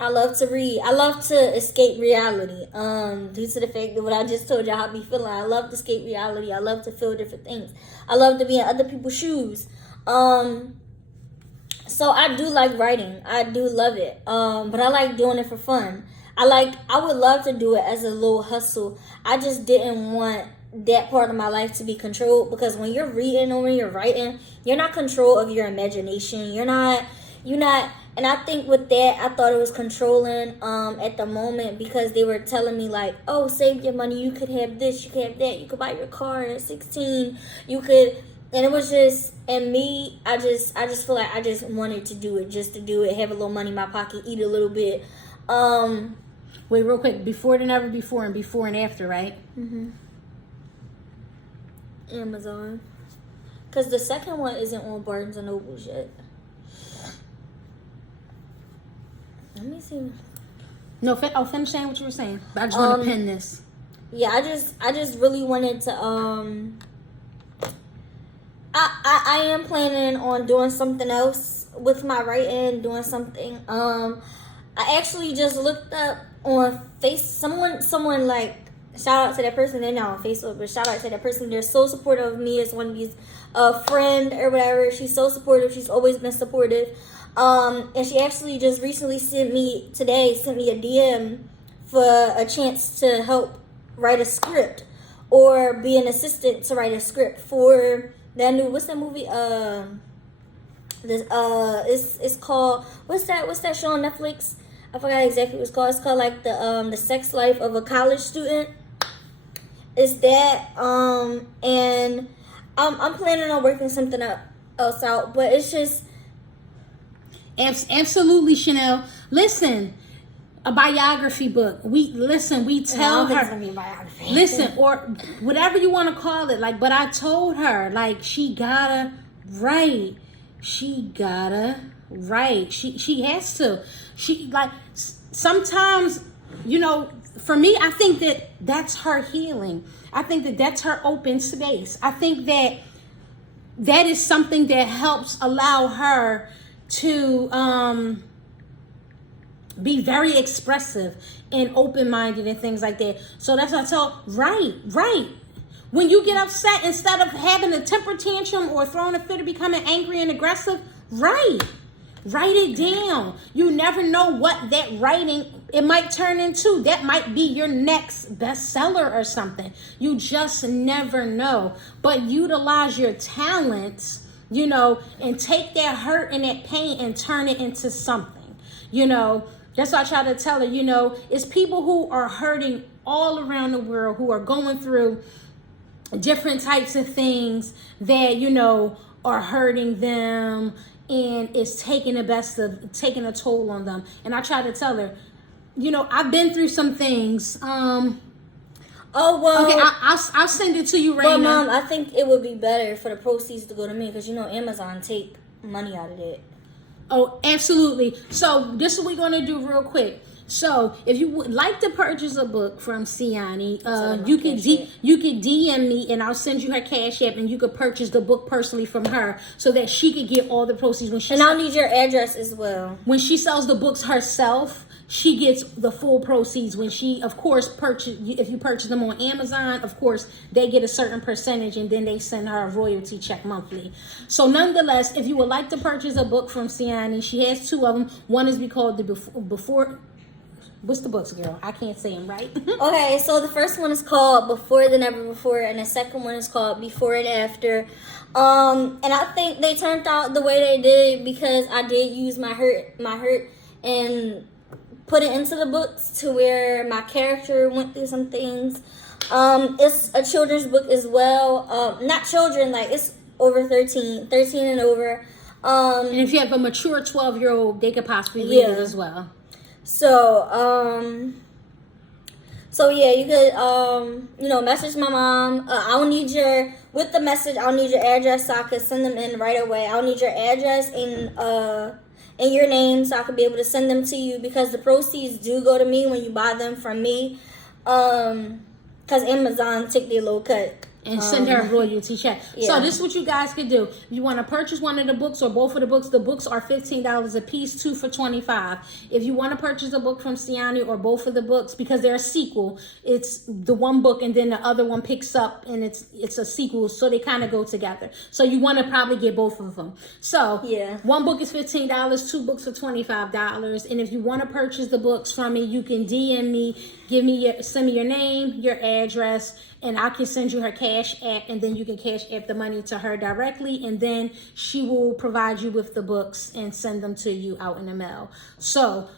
I love to read. I love to escape reality. Due to the fact that what I just told y'all how I be feeling, I love to escape reality. I love to feel different things. I love to be in other people's shoes. So I do like writing. I do love it. But I like doing it for fun. I would love to do it as a little hustle. I just didn't want that part of my life to be controlled, because when you're reading or when you're writing, you're not control of your imagination. You're not And I think with that, I thought it was controlling at the moment, because they were telling me like, oh, save your money, you could have this, you could have that, you could buy your car at 16, you could. And it was just, and me, I just feel like I just wanted to do it, just to do it, have a little money in my pocket, eat a little bit. Wait, real quick, before the never before and before and after, right? Mm-hmm. Amazon. Because the second one isn't on Barnes and Nobles yet. Let me see. No, finish saying what you were saying. I just want to pin this. Yeah, I just really wanted to I am planning on doing something else with my writing, doing something. I actually just looked up on someone like, shout out to that person. They're not on Facebook, but shout out to that person. They're so supportive of me as one of these friend or whatever. She's so supportive. She's always been supportive. And she actually just recently sent me a DM for a chance to help write a script or be an assistant to write a script for that new, what's that movie? It's called, what's that show on Netflix? I forgot exactly what it's called. It's called like the sex life of a college student. It's that, and I'm planning on working something else out, but it's just. Absolutely, Chanel. Listen, a biography book. We tell her. It's gonna be a biography. Listen, or whatever you want to call it. Like, but I told her, like, she gotta write. She gotta write. She has to. She, like, sometimes, you know, for me, I think that's her healing. I think that's her open space. I think that is something that helps allow her to be very expressive and open-minded and things like that. So that's what I tell, write. When you get upset, instead of having a temper tantrum or throwing a fit or becoming angry and aggressive, write it down. You never know what that writing, it might turn into. That might be your next bestseller or something. You just never know. But utilize your talents, you know, and take that hurt and that pain and turn it into something. You know, that's why I try to tell her, you know, it's people who are hurting all around the world, who are going through different types of things that, you know, are hurting them and it's taking a toll on them. And I try to tell her, you know, I've been through some things. Oh, well. Okay, I'll send it to you right now. now. Mom, I think it would be better for the proceeds to go to me, because, you know, Amazon take money out of it. Oh, absolutely. So this is what we're going to do real quick. So if you would like to purchase a book from Siani, you can DM me and I'll send you her Cash App, and you could purchase the book personally from her so that she could get all the proceeds. And I'll need your address as well. When she sells the books herself, she gets the full proceeds. When she, of course, if you purchase them on Amazon, of course, they get a certain percentage, and then they send her a royalty check monthly. So nonetheless, if you would like to purchase a book from Siani, she has two of them. One is called the Before. What's the books, girl? I can't say them right. Okay, so the first one is called Before the Never Before, and the second one is called Before and After. And I think they turned out the way they did because I did use my hurt and put it into the books to where my character went through some things. It's a children's book as well. Not children, like it's over 13 and over. And if you have a mature 12-year-old, they could possibly read it as well. So yeah, you could, message my mom. I'll need with the message, I'll need your address so I could send them in right away. I'll need your address and your name so I could be able to send them to you, because the proceeds do go to me when you buy them from me. Because Amazon took their little cut. And send her a royalty check. Yeah. So this is what you guys could do. If you want to purchase one of the books or both of the books are $15 a piece, 2 for $25. If you want to purchase a book from Siani or both of the books, because they're a sequel, it's the one book and then the other one picks up and it's a sequel, so they kind of go together. So you want to probably get both of them. So yeah, one book is $15, 2 books are $25. And if you want to purchase the books from me, you can DM me, send me your name, your address, and I can send you her cash Cash App, and then you can Cash App the money to her directly, and then she will provide you with the books and send them to you out in the mail. So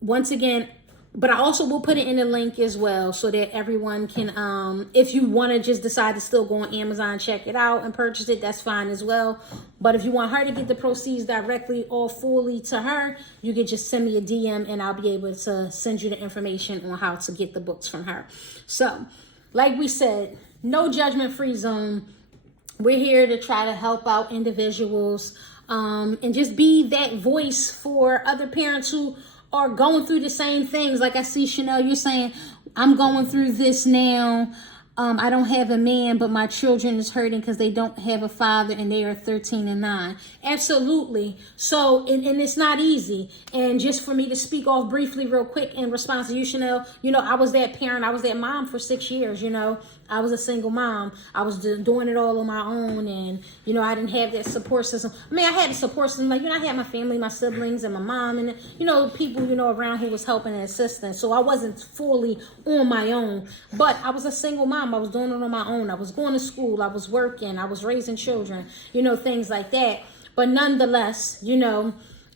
once again, but I also will put it in the link as well so that everyone can, if you want to just decide to still go on Amazon, check it out and purchase it, that's fine as well. But if you want her to get the proceeds directly or fully to her, you can just send me a DM and I'll be able to send you the information on how to get the books from her. So, like we said, no judgment free zone. We're here to try to help out individuals and just be that voice for other parents who are going through the same things. Like I see Chanel, you're saying, I'm going through this now. I don't have a man, but my children is hurting because they don't have a father and they are 13 and 9. Absolutely. So, and it's not easy. And just for me to speak off briefly real quick in response to you, Chanel, I was that parent. I was that mom for 6 years, I was a single mom. I was doing it all on my own, and I didn't have that support system. I mean, I had a support system, like I had my family, my siblings, and my mom, and people around who was helping and assisting. So I wasn't fully on my own, but I was a single mom. I was doing it on my own. I was going to school. I was working. I was raising children. Things like that. But nonetheless,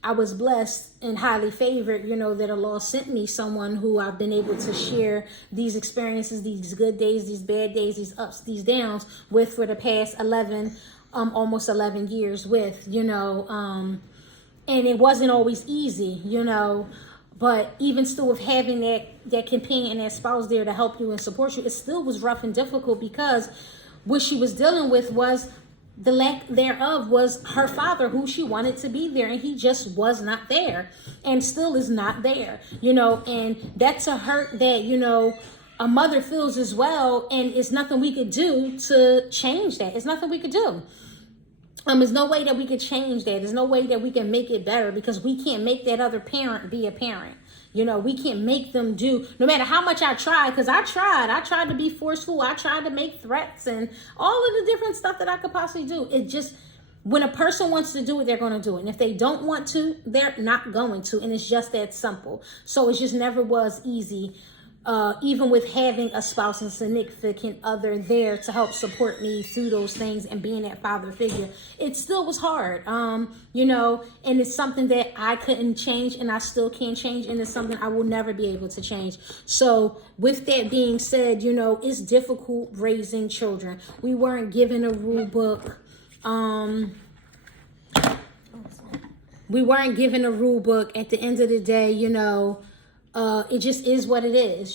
I was blessed and highly favored, that Allah sent me someone who I've been able to share these experiences, these good days, these bad days, these ups, these downs with for the past almost 11 years with, and it wasn't always easy, but even still with having that companion, that spouse there to help you and support you, it still was rough and difficult because what she was dealing with was the lack thereof was her father, who she wanted to be there, and he just was not there and still is not there, and that's a hurt that, a mother feels as well. And it's nothing we could do to change that. It's nothing we could do. There's no way that we could change that. There's no way that we can make it better because we can't make that other parent be a parent. We can't make them do, no matter how much I tried, because I tried to be forceful. I tried to make threats and all of the different stuff that I could possibly do. It just, when a person wants to do it, they're going to do it. And if they don't want to, they're not going to. And it's just that simple. So it just never was easy. Even with having a spouse and significant other there to help support me through those things and being that father figure, it still was hard, and it's something that I couldn't change and I still can't change, and it's something I will never be able to change. So with that being said, it's difficult raising children. We weren't given a rule book. We weren't given a rule book. At the end of the day, it just is what it is,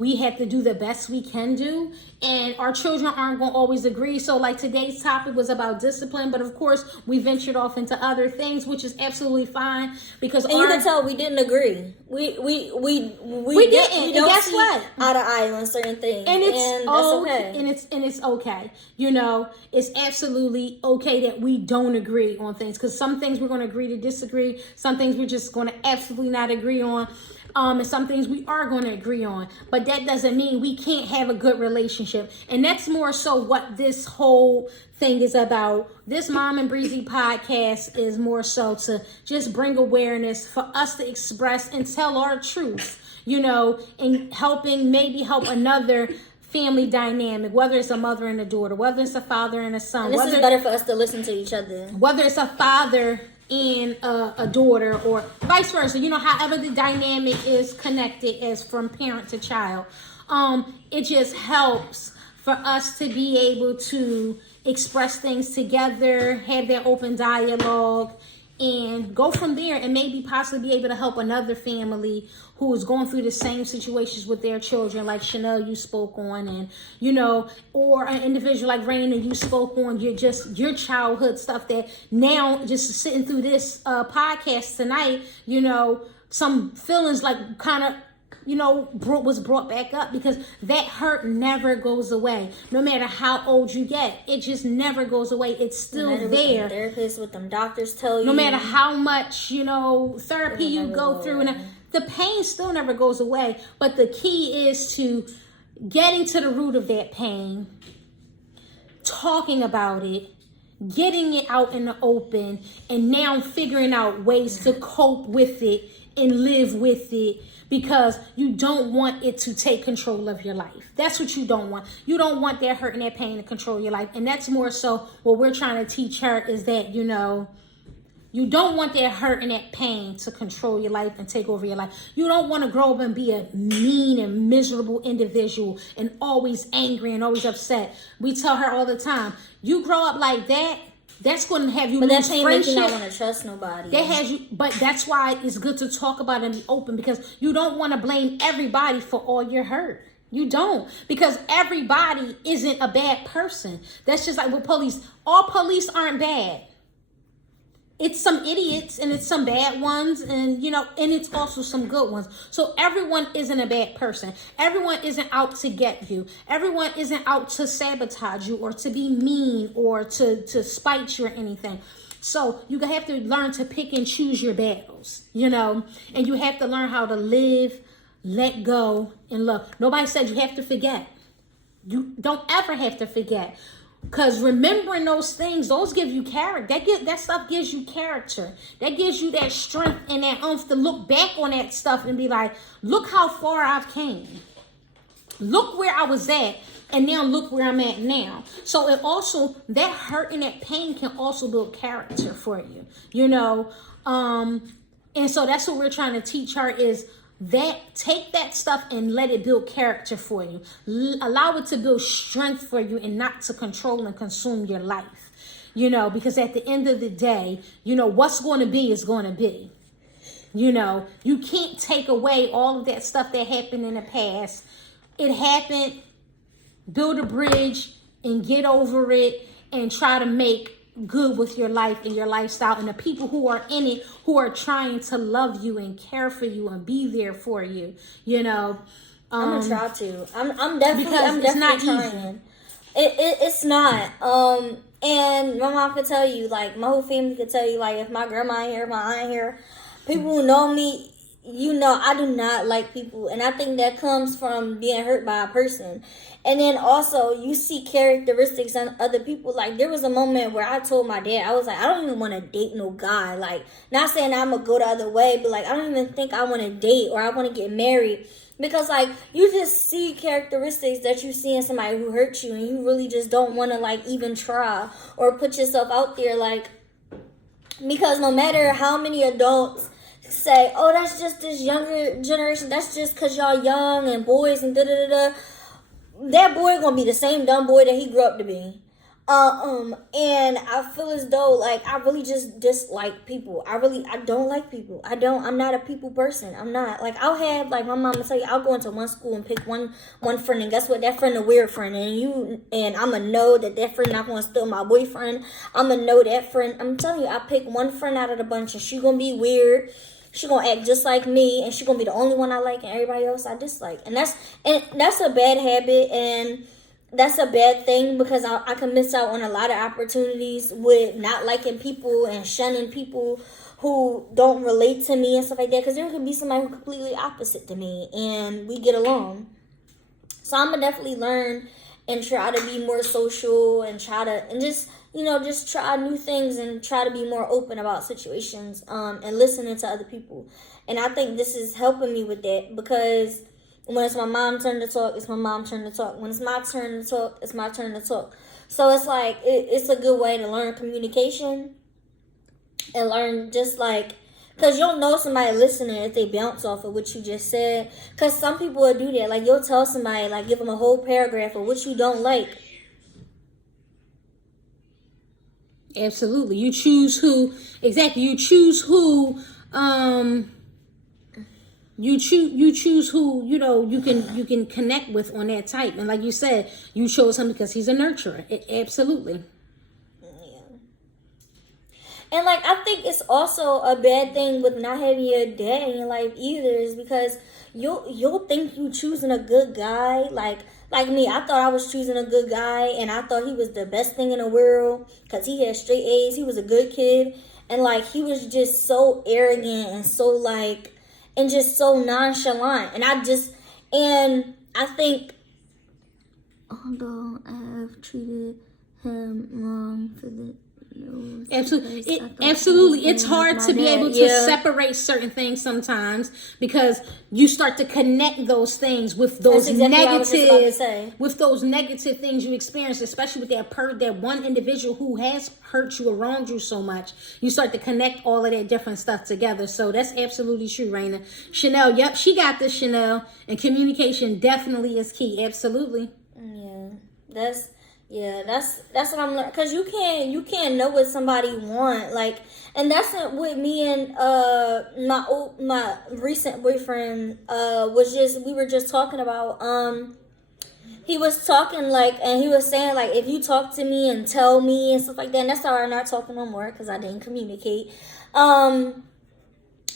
we have to do the best we can do, and our children aren't going to always agree. So like today's topic was about discipline, but of course we ventured off into other things, which is absolutely fine because you can tell we didn't agree. We didn't. And guess what? Eye to eye on certain things, and that's okay. And it's okay. It's absolutely okay that we don't agree on things, because some things we're going to agree to disagree. Some things we're just going to absolutely not agree on. And some things we are going to agree on, but that doesn't mean we can't have a good relationship. And that's more so what this whole thing is about. This Mom&Breezy podcast is more so to just bring awareness for us to express and tell our truth, and maybe help another family dynamic, whether it's a mother and a daughter, whether it's a father and a son. And this is better for us to listen to each other. Whether it's a father and a daughter or vice versa, however the dynamic is connected as from parent to child. It just helps for us to be able to express things together, have that open dialogue, and go from there, and maybe possibly be able to help another family who is going through the same situations with their children, like Chanel you spoke on, and or an individual like Raina you spoke on, your childhood stuff that now just sitting through this podcast tonight, some feelings like kind of was brought back up, because that hurt never goes away. No matter how old you get, it just never goes away. It's still there. What them therapists, what them doctors tell you. No matter how much, therapy you go through, and the pain still never goes away. But the key is to getting to the root of that pain, talking about it, getting it out in the open, and now figuring out ways to cope with it and live with it because you don't want it to take control of your life. That's what you don't want. You don't want that hurt and that pain to control your life. And that's more so what we're trying to teach her is that, you know, you don't want that hurt and that pain to control your life and take over your life. You don't want to grow up and be a mean and miserable individual and always angry and always upset. We tell her all the time, you grow up like that, that's going to have you lose friendship. But that you not want to trust nobody. That has you, but that's why it's good to talk about it and be open, because you don't want to blame everybody for all your hurt. You don't, because everybody isn't a bad person. That's just like with police. All police aren't bad. It's some idiots and it's some bad ones, and you know, and it's also some good ones. So everyone isn't a bad person. Everyone isn't out to get you. Everyone isn't out to sabotage you or to be mean or to spite you or anything. So you have to learn to pick and choose your battles, you know, and you have to learn how to live, let go, and love. Nobody said you have to forget. You don't ever have to forget. Because remembering those things, those give you character. That stuff gives you character. That gives you that strength and that oomph to look back on that stuff and be like, look how far I've came. Look where I was at. And now look where I'm at now. So it also, that hurt and that pain can also build character for you. You know? And so that's what we're trying to teach her is that take that stuff and let it build character for you. Allow it to build strength for you and not to control and consume your life. You know, because at the end of the day, you know, what's going to be is going to be. You know, you can't take away all of that stuff that happened in the past. It happened. Build a bridge and get over it and try to make good with your life and your lifestyle and the people who are in it, who are trying to love you and care for you and be there for you, you know. I'm gonna try to. I'm definitely not trying. It's not. And my mom could tell you, like my whole family could tell you, like if my grandma ain't here, my aunt here, people who know me, you know, I do not like people, and I think that comes from being hurt by a person. And then also, you see characteristics on other people. Like, there was a moment where I told my dad, I was like, I don't even want to date no guy. Like, not saying I'm going to go the other way, but, like, I don't even think I want to date or I want to get married. Because, like, you just see characteristics that you see in somebody who hurt you, and you really just don't want to, like, even try or put yourself out there. Like, because no matter how many adults say, oh, that's just this younger generation, that's just because y'all young and boys and da-da-da-da, that boy gonna be the same dumb boy that he grew up to be. And I feel as though, like, I really just dislike people. I don't like people. I'm not a people person. I'm not. Like, I'll have, like, my mom will tell you, I'll go into one school and pick one friend, and guess what? That friend a weird friend, and I'm gonna know that friend not gonna steal my boyfriend. I'm gonna know that friend. I'm telling you, I pick one friend out of the bunch, and she gonna be weird. She gonna act just like me, and she gonna be the only one I like, and everybody else I dislike. And that's a bad habit, and that's a bad thing, because I can miss out on a lot of opportunities with not liking people and shunning people who don't relate to me and stuff like that. Because there could be somebody who's completely opposite to me, and we get along. So I'm gonna definitely learn and try to be more social and just try new things and try to be more open about situations, and listening to other people. And I think this is helping me with that, because when it's my mom's turn to talk, it's my mom's turn to talk. When it's my turn to talk, it's my turn to talk. So it's like, it's a good way to learn communication and learn just like, because you'll know somebody listening if they bounce off of what you just said. Because some people will do that. Like, you'll tell somebody, like, give them a whole paragraph of what you don't like. Absolutely. You choose who, you choose who, you know, you can connect with on that type. And like you said, you chose him because he's a nurturer. Absolutely. And, like, I think it's also a bad thing with not having your dad in your life either, is because you'll think you choosing a good guy. Like me, I thought I was choosing a good guy, and I thought he was the best thing in the world because he had straight A's. He was a good kid. And, like, he was just so arrogant and so, like, and just so nonchalant. And I think, although I have treated him wrong for the Absolutely. It's hard to be able to separate certain things sometimes because you start to connect those things with those with those negative things you experience, especially with that one individual who has hurt you or wronged you so much. You start to connect all of that different stuff together. So that's absolutely true, Raina. Chanel, yep, she got this, Chanel. And communication definitely is key. Absolutely. That's what I'm learning, because you can't know what somebody want, like, and that's with me and my recent boyfriend we were just talking about. He was talking and he was saying if you talk to me and tell me and stuff like that, and that's why I'm not talking no more, because I didn't communicate.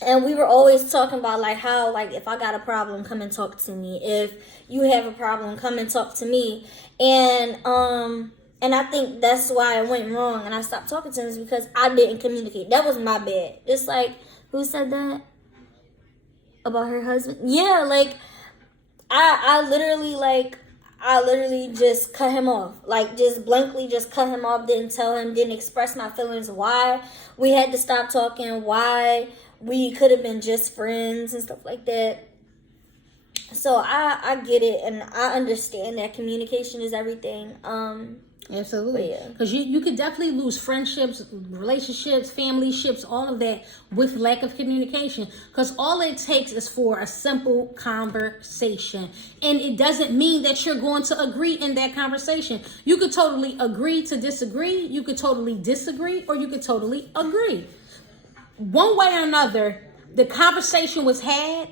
And we were always talking about how if I got a problem, come and talk to me. If you have a problem, come and talk to me. And I think that's why I went wrong and I stopped talking to him, is because I didn't communicate. That was my bad. Just who said that about her husband? Yeah, I literally just cut him off. Just blankly just cut him off, didn't tell him, didn't express my feelings, why we had to stop talking, why we could have been just friends and stuff like that. So I get it, and I understand that communication is everything. Absolutely. Because you could definitely lose friendships, relationships, family ships, all of that with lack of communication. Because all it takes is for a simple conversation. And it doesn't mean that you're going to agree in that conversation. You could totally agree to disagree. You could totally disagree, or you could totally agree. One way or another, the conversation was had.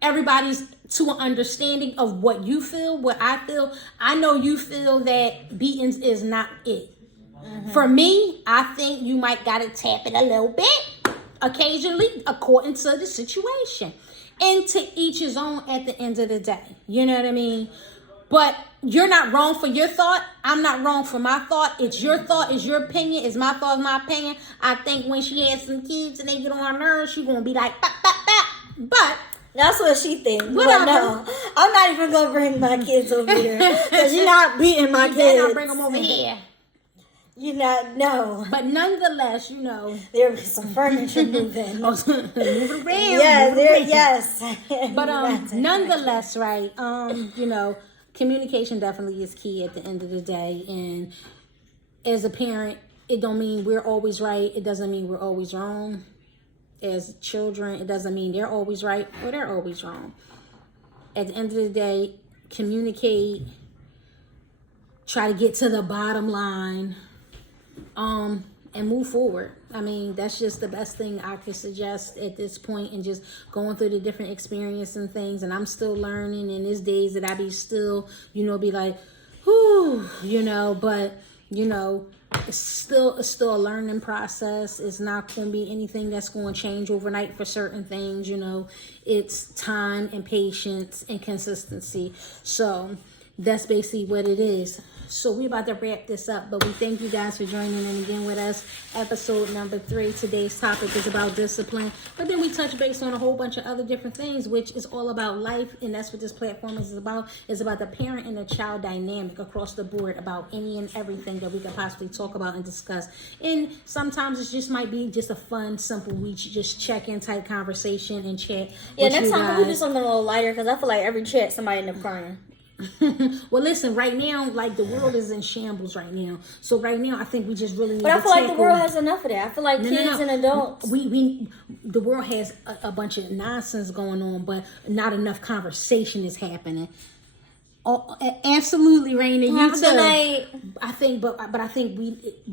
Everybody's to an understanding of what you feel, what I feel. I know you feel that beatings is not it. Mm-hmm. For me, I think you might gotta tap it a little bit occasionally, according to the situation. And to each his own at the end of the day. You know what I mean? But you're not wrong for your thought. I'm not wrong for my thought. It's your thought. It's your opinion. It's my thought. It's my opinion. I think when she has some kids and they get on her nerves, she's going to be like, bap, bap, bap. But that's what she thinks. But no, I'm not even going to bring my kids over here. Because you're not beating my kids. You're not bring them over here. You're not, no. But nonetheless, there'll be some furniture moving. Move it around. Yeah, yes. But nonetheless, right, communication definitely is key at the end of the day. And as a parent, it don't mean we're always right. It doesn't mean we're always wrong. As children, it doesn't mean they're always right or they're always wrong. At the end of the day, communicate. Try to get to the bottom line. And move forward. I mean, that's just the best thing I could suggest at this point, and just going through the different experiences and things. And I'm still learning, and there's days that I be still, be like, whew, but, it's still a learning process. It's not going to be anything that's going to change overnight for certain things, It's time and patience and consistency. So that's basically what it is. So we're about to wrap this up, but we thank you guys for joining in again with us. Episode number 3. Today's topic is about discipline, but then we touch base on a whole bunch of other different things, which is all about life, and that's what this platform is about. It's about the parent and the child dynamic across the board, about any and everything that we could possibly talk about and discuss. And sometimes it just might be just a fun, simple, we just check-in type conversation and chat. Yeah, next time we do something a little lighter, because I feel like every chat somebody end up crying. Well, listen, right now, the world is in shambles right now. So right now, I think we just really need But I feel like the world has enough of that. I feel like kids and adults. The world has a bunch of nonsense going on, but not enough conversation is happening. Oh, absolutely, Raina. You too. I think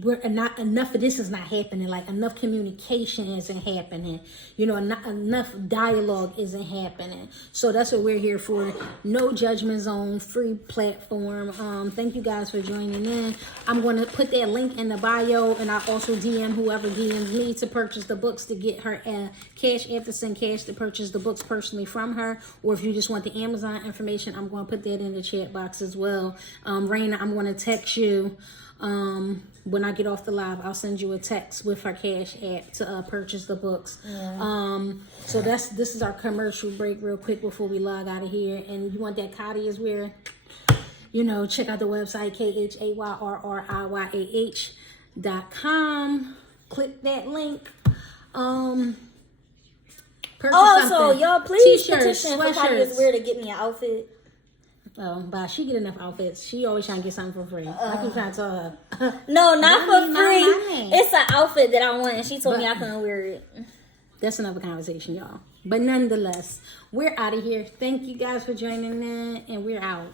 we're not enough of this is not happening. Enough communication isn't happening. Not enough dialogue isn't happening. So that's what we're here for. No judgment zone, free platform. Thank you guys for joining in. I'm going to put that link in the bio, and I also DM whoever DMs me to purchase the books, to get her cash app to send cash to purchase the books personally from her. Or if you just want the Amazon information, I'm going to put that in the chat box as well. Raina, I'm going to text you when I get off the live. I'll send you a text with her cash app to purchase the books. Yeah. So this is our commercial break real quick before we log out of here. And you want that Kadia's wear, check out the website KHAYRRIYAH Mom&Breezy.com. Click that link. Purchase Also, something. y'all please T-shirts, petition for Kadia's sweatshirts. Wear to get me an outfit. Oh, but she get enough outfits. She always trying to get something for free. I keep trying to tell her. No, not for Money, free. money. It's an outfit that I want, and she told me I couldn't wear it. That's another conversation, y'all. But nonetheless, we're out of here. Thank you guys for joining in, and we're out.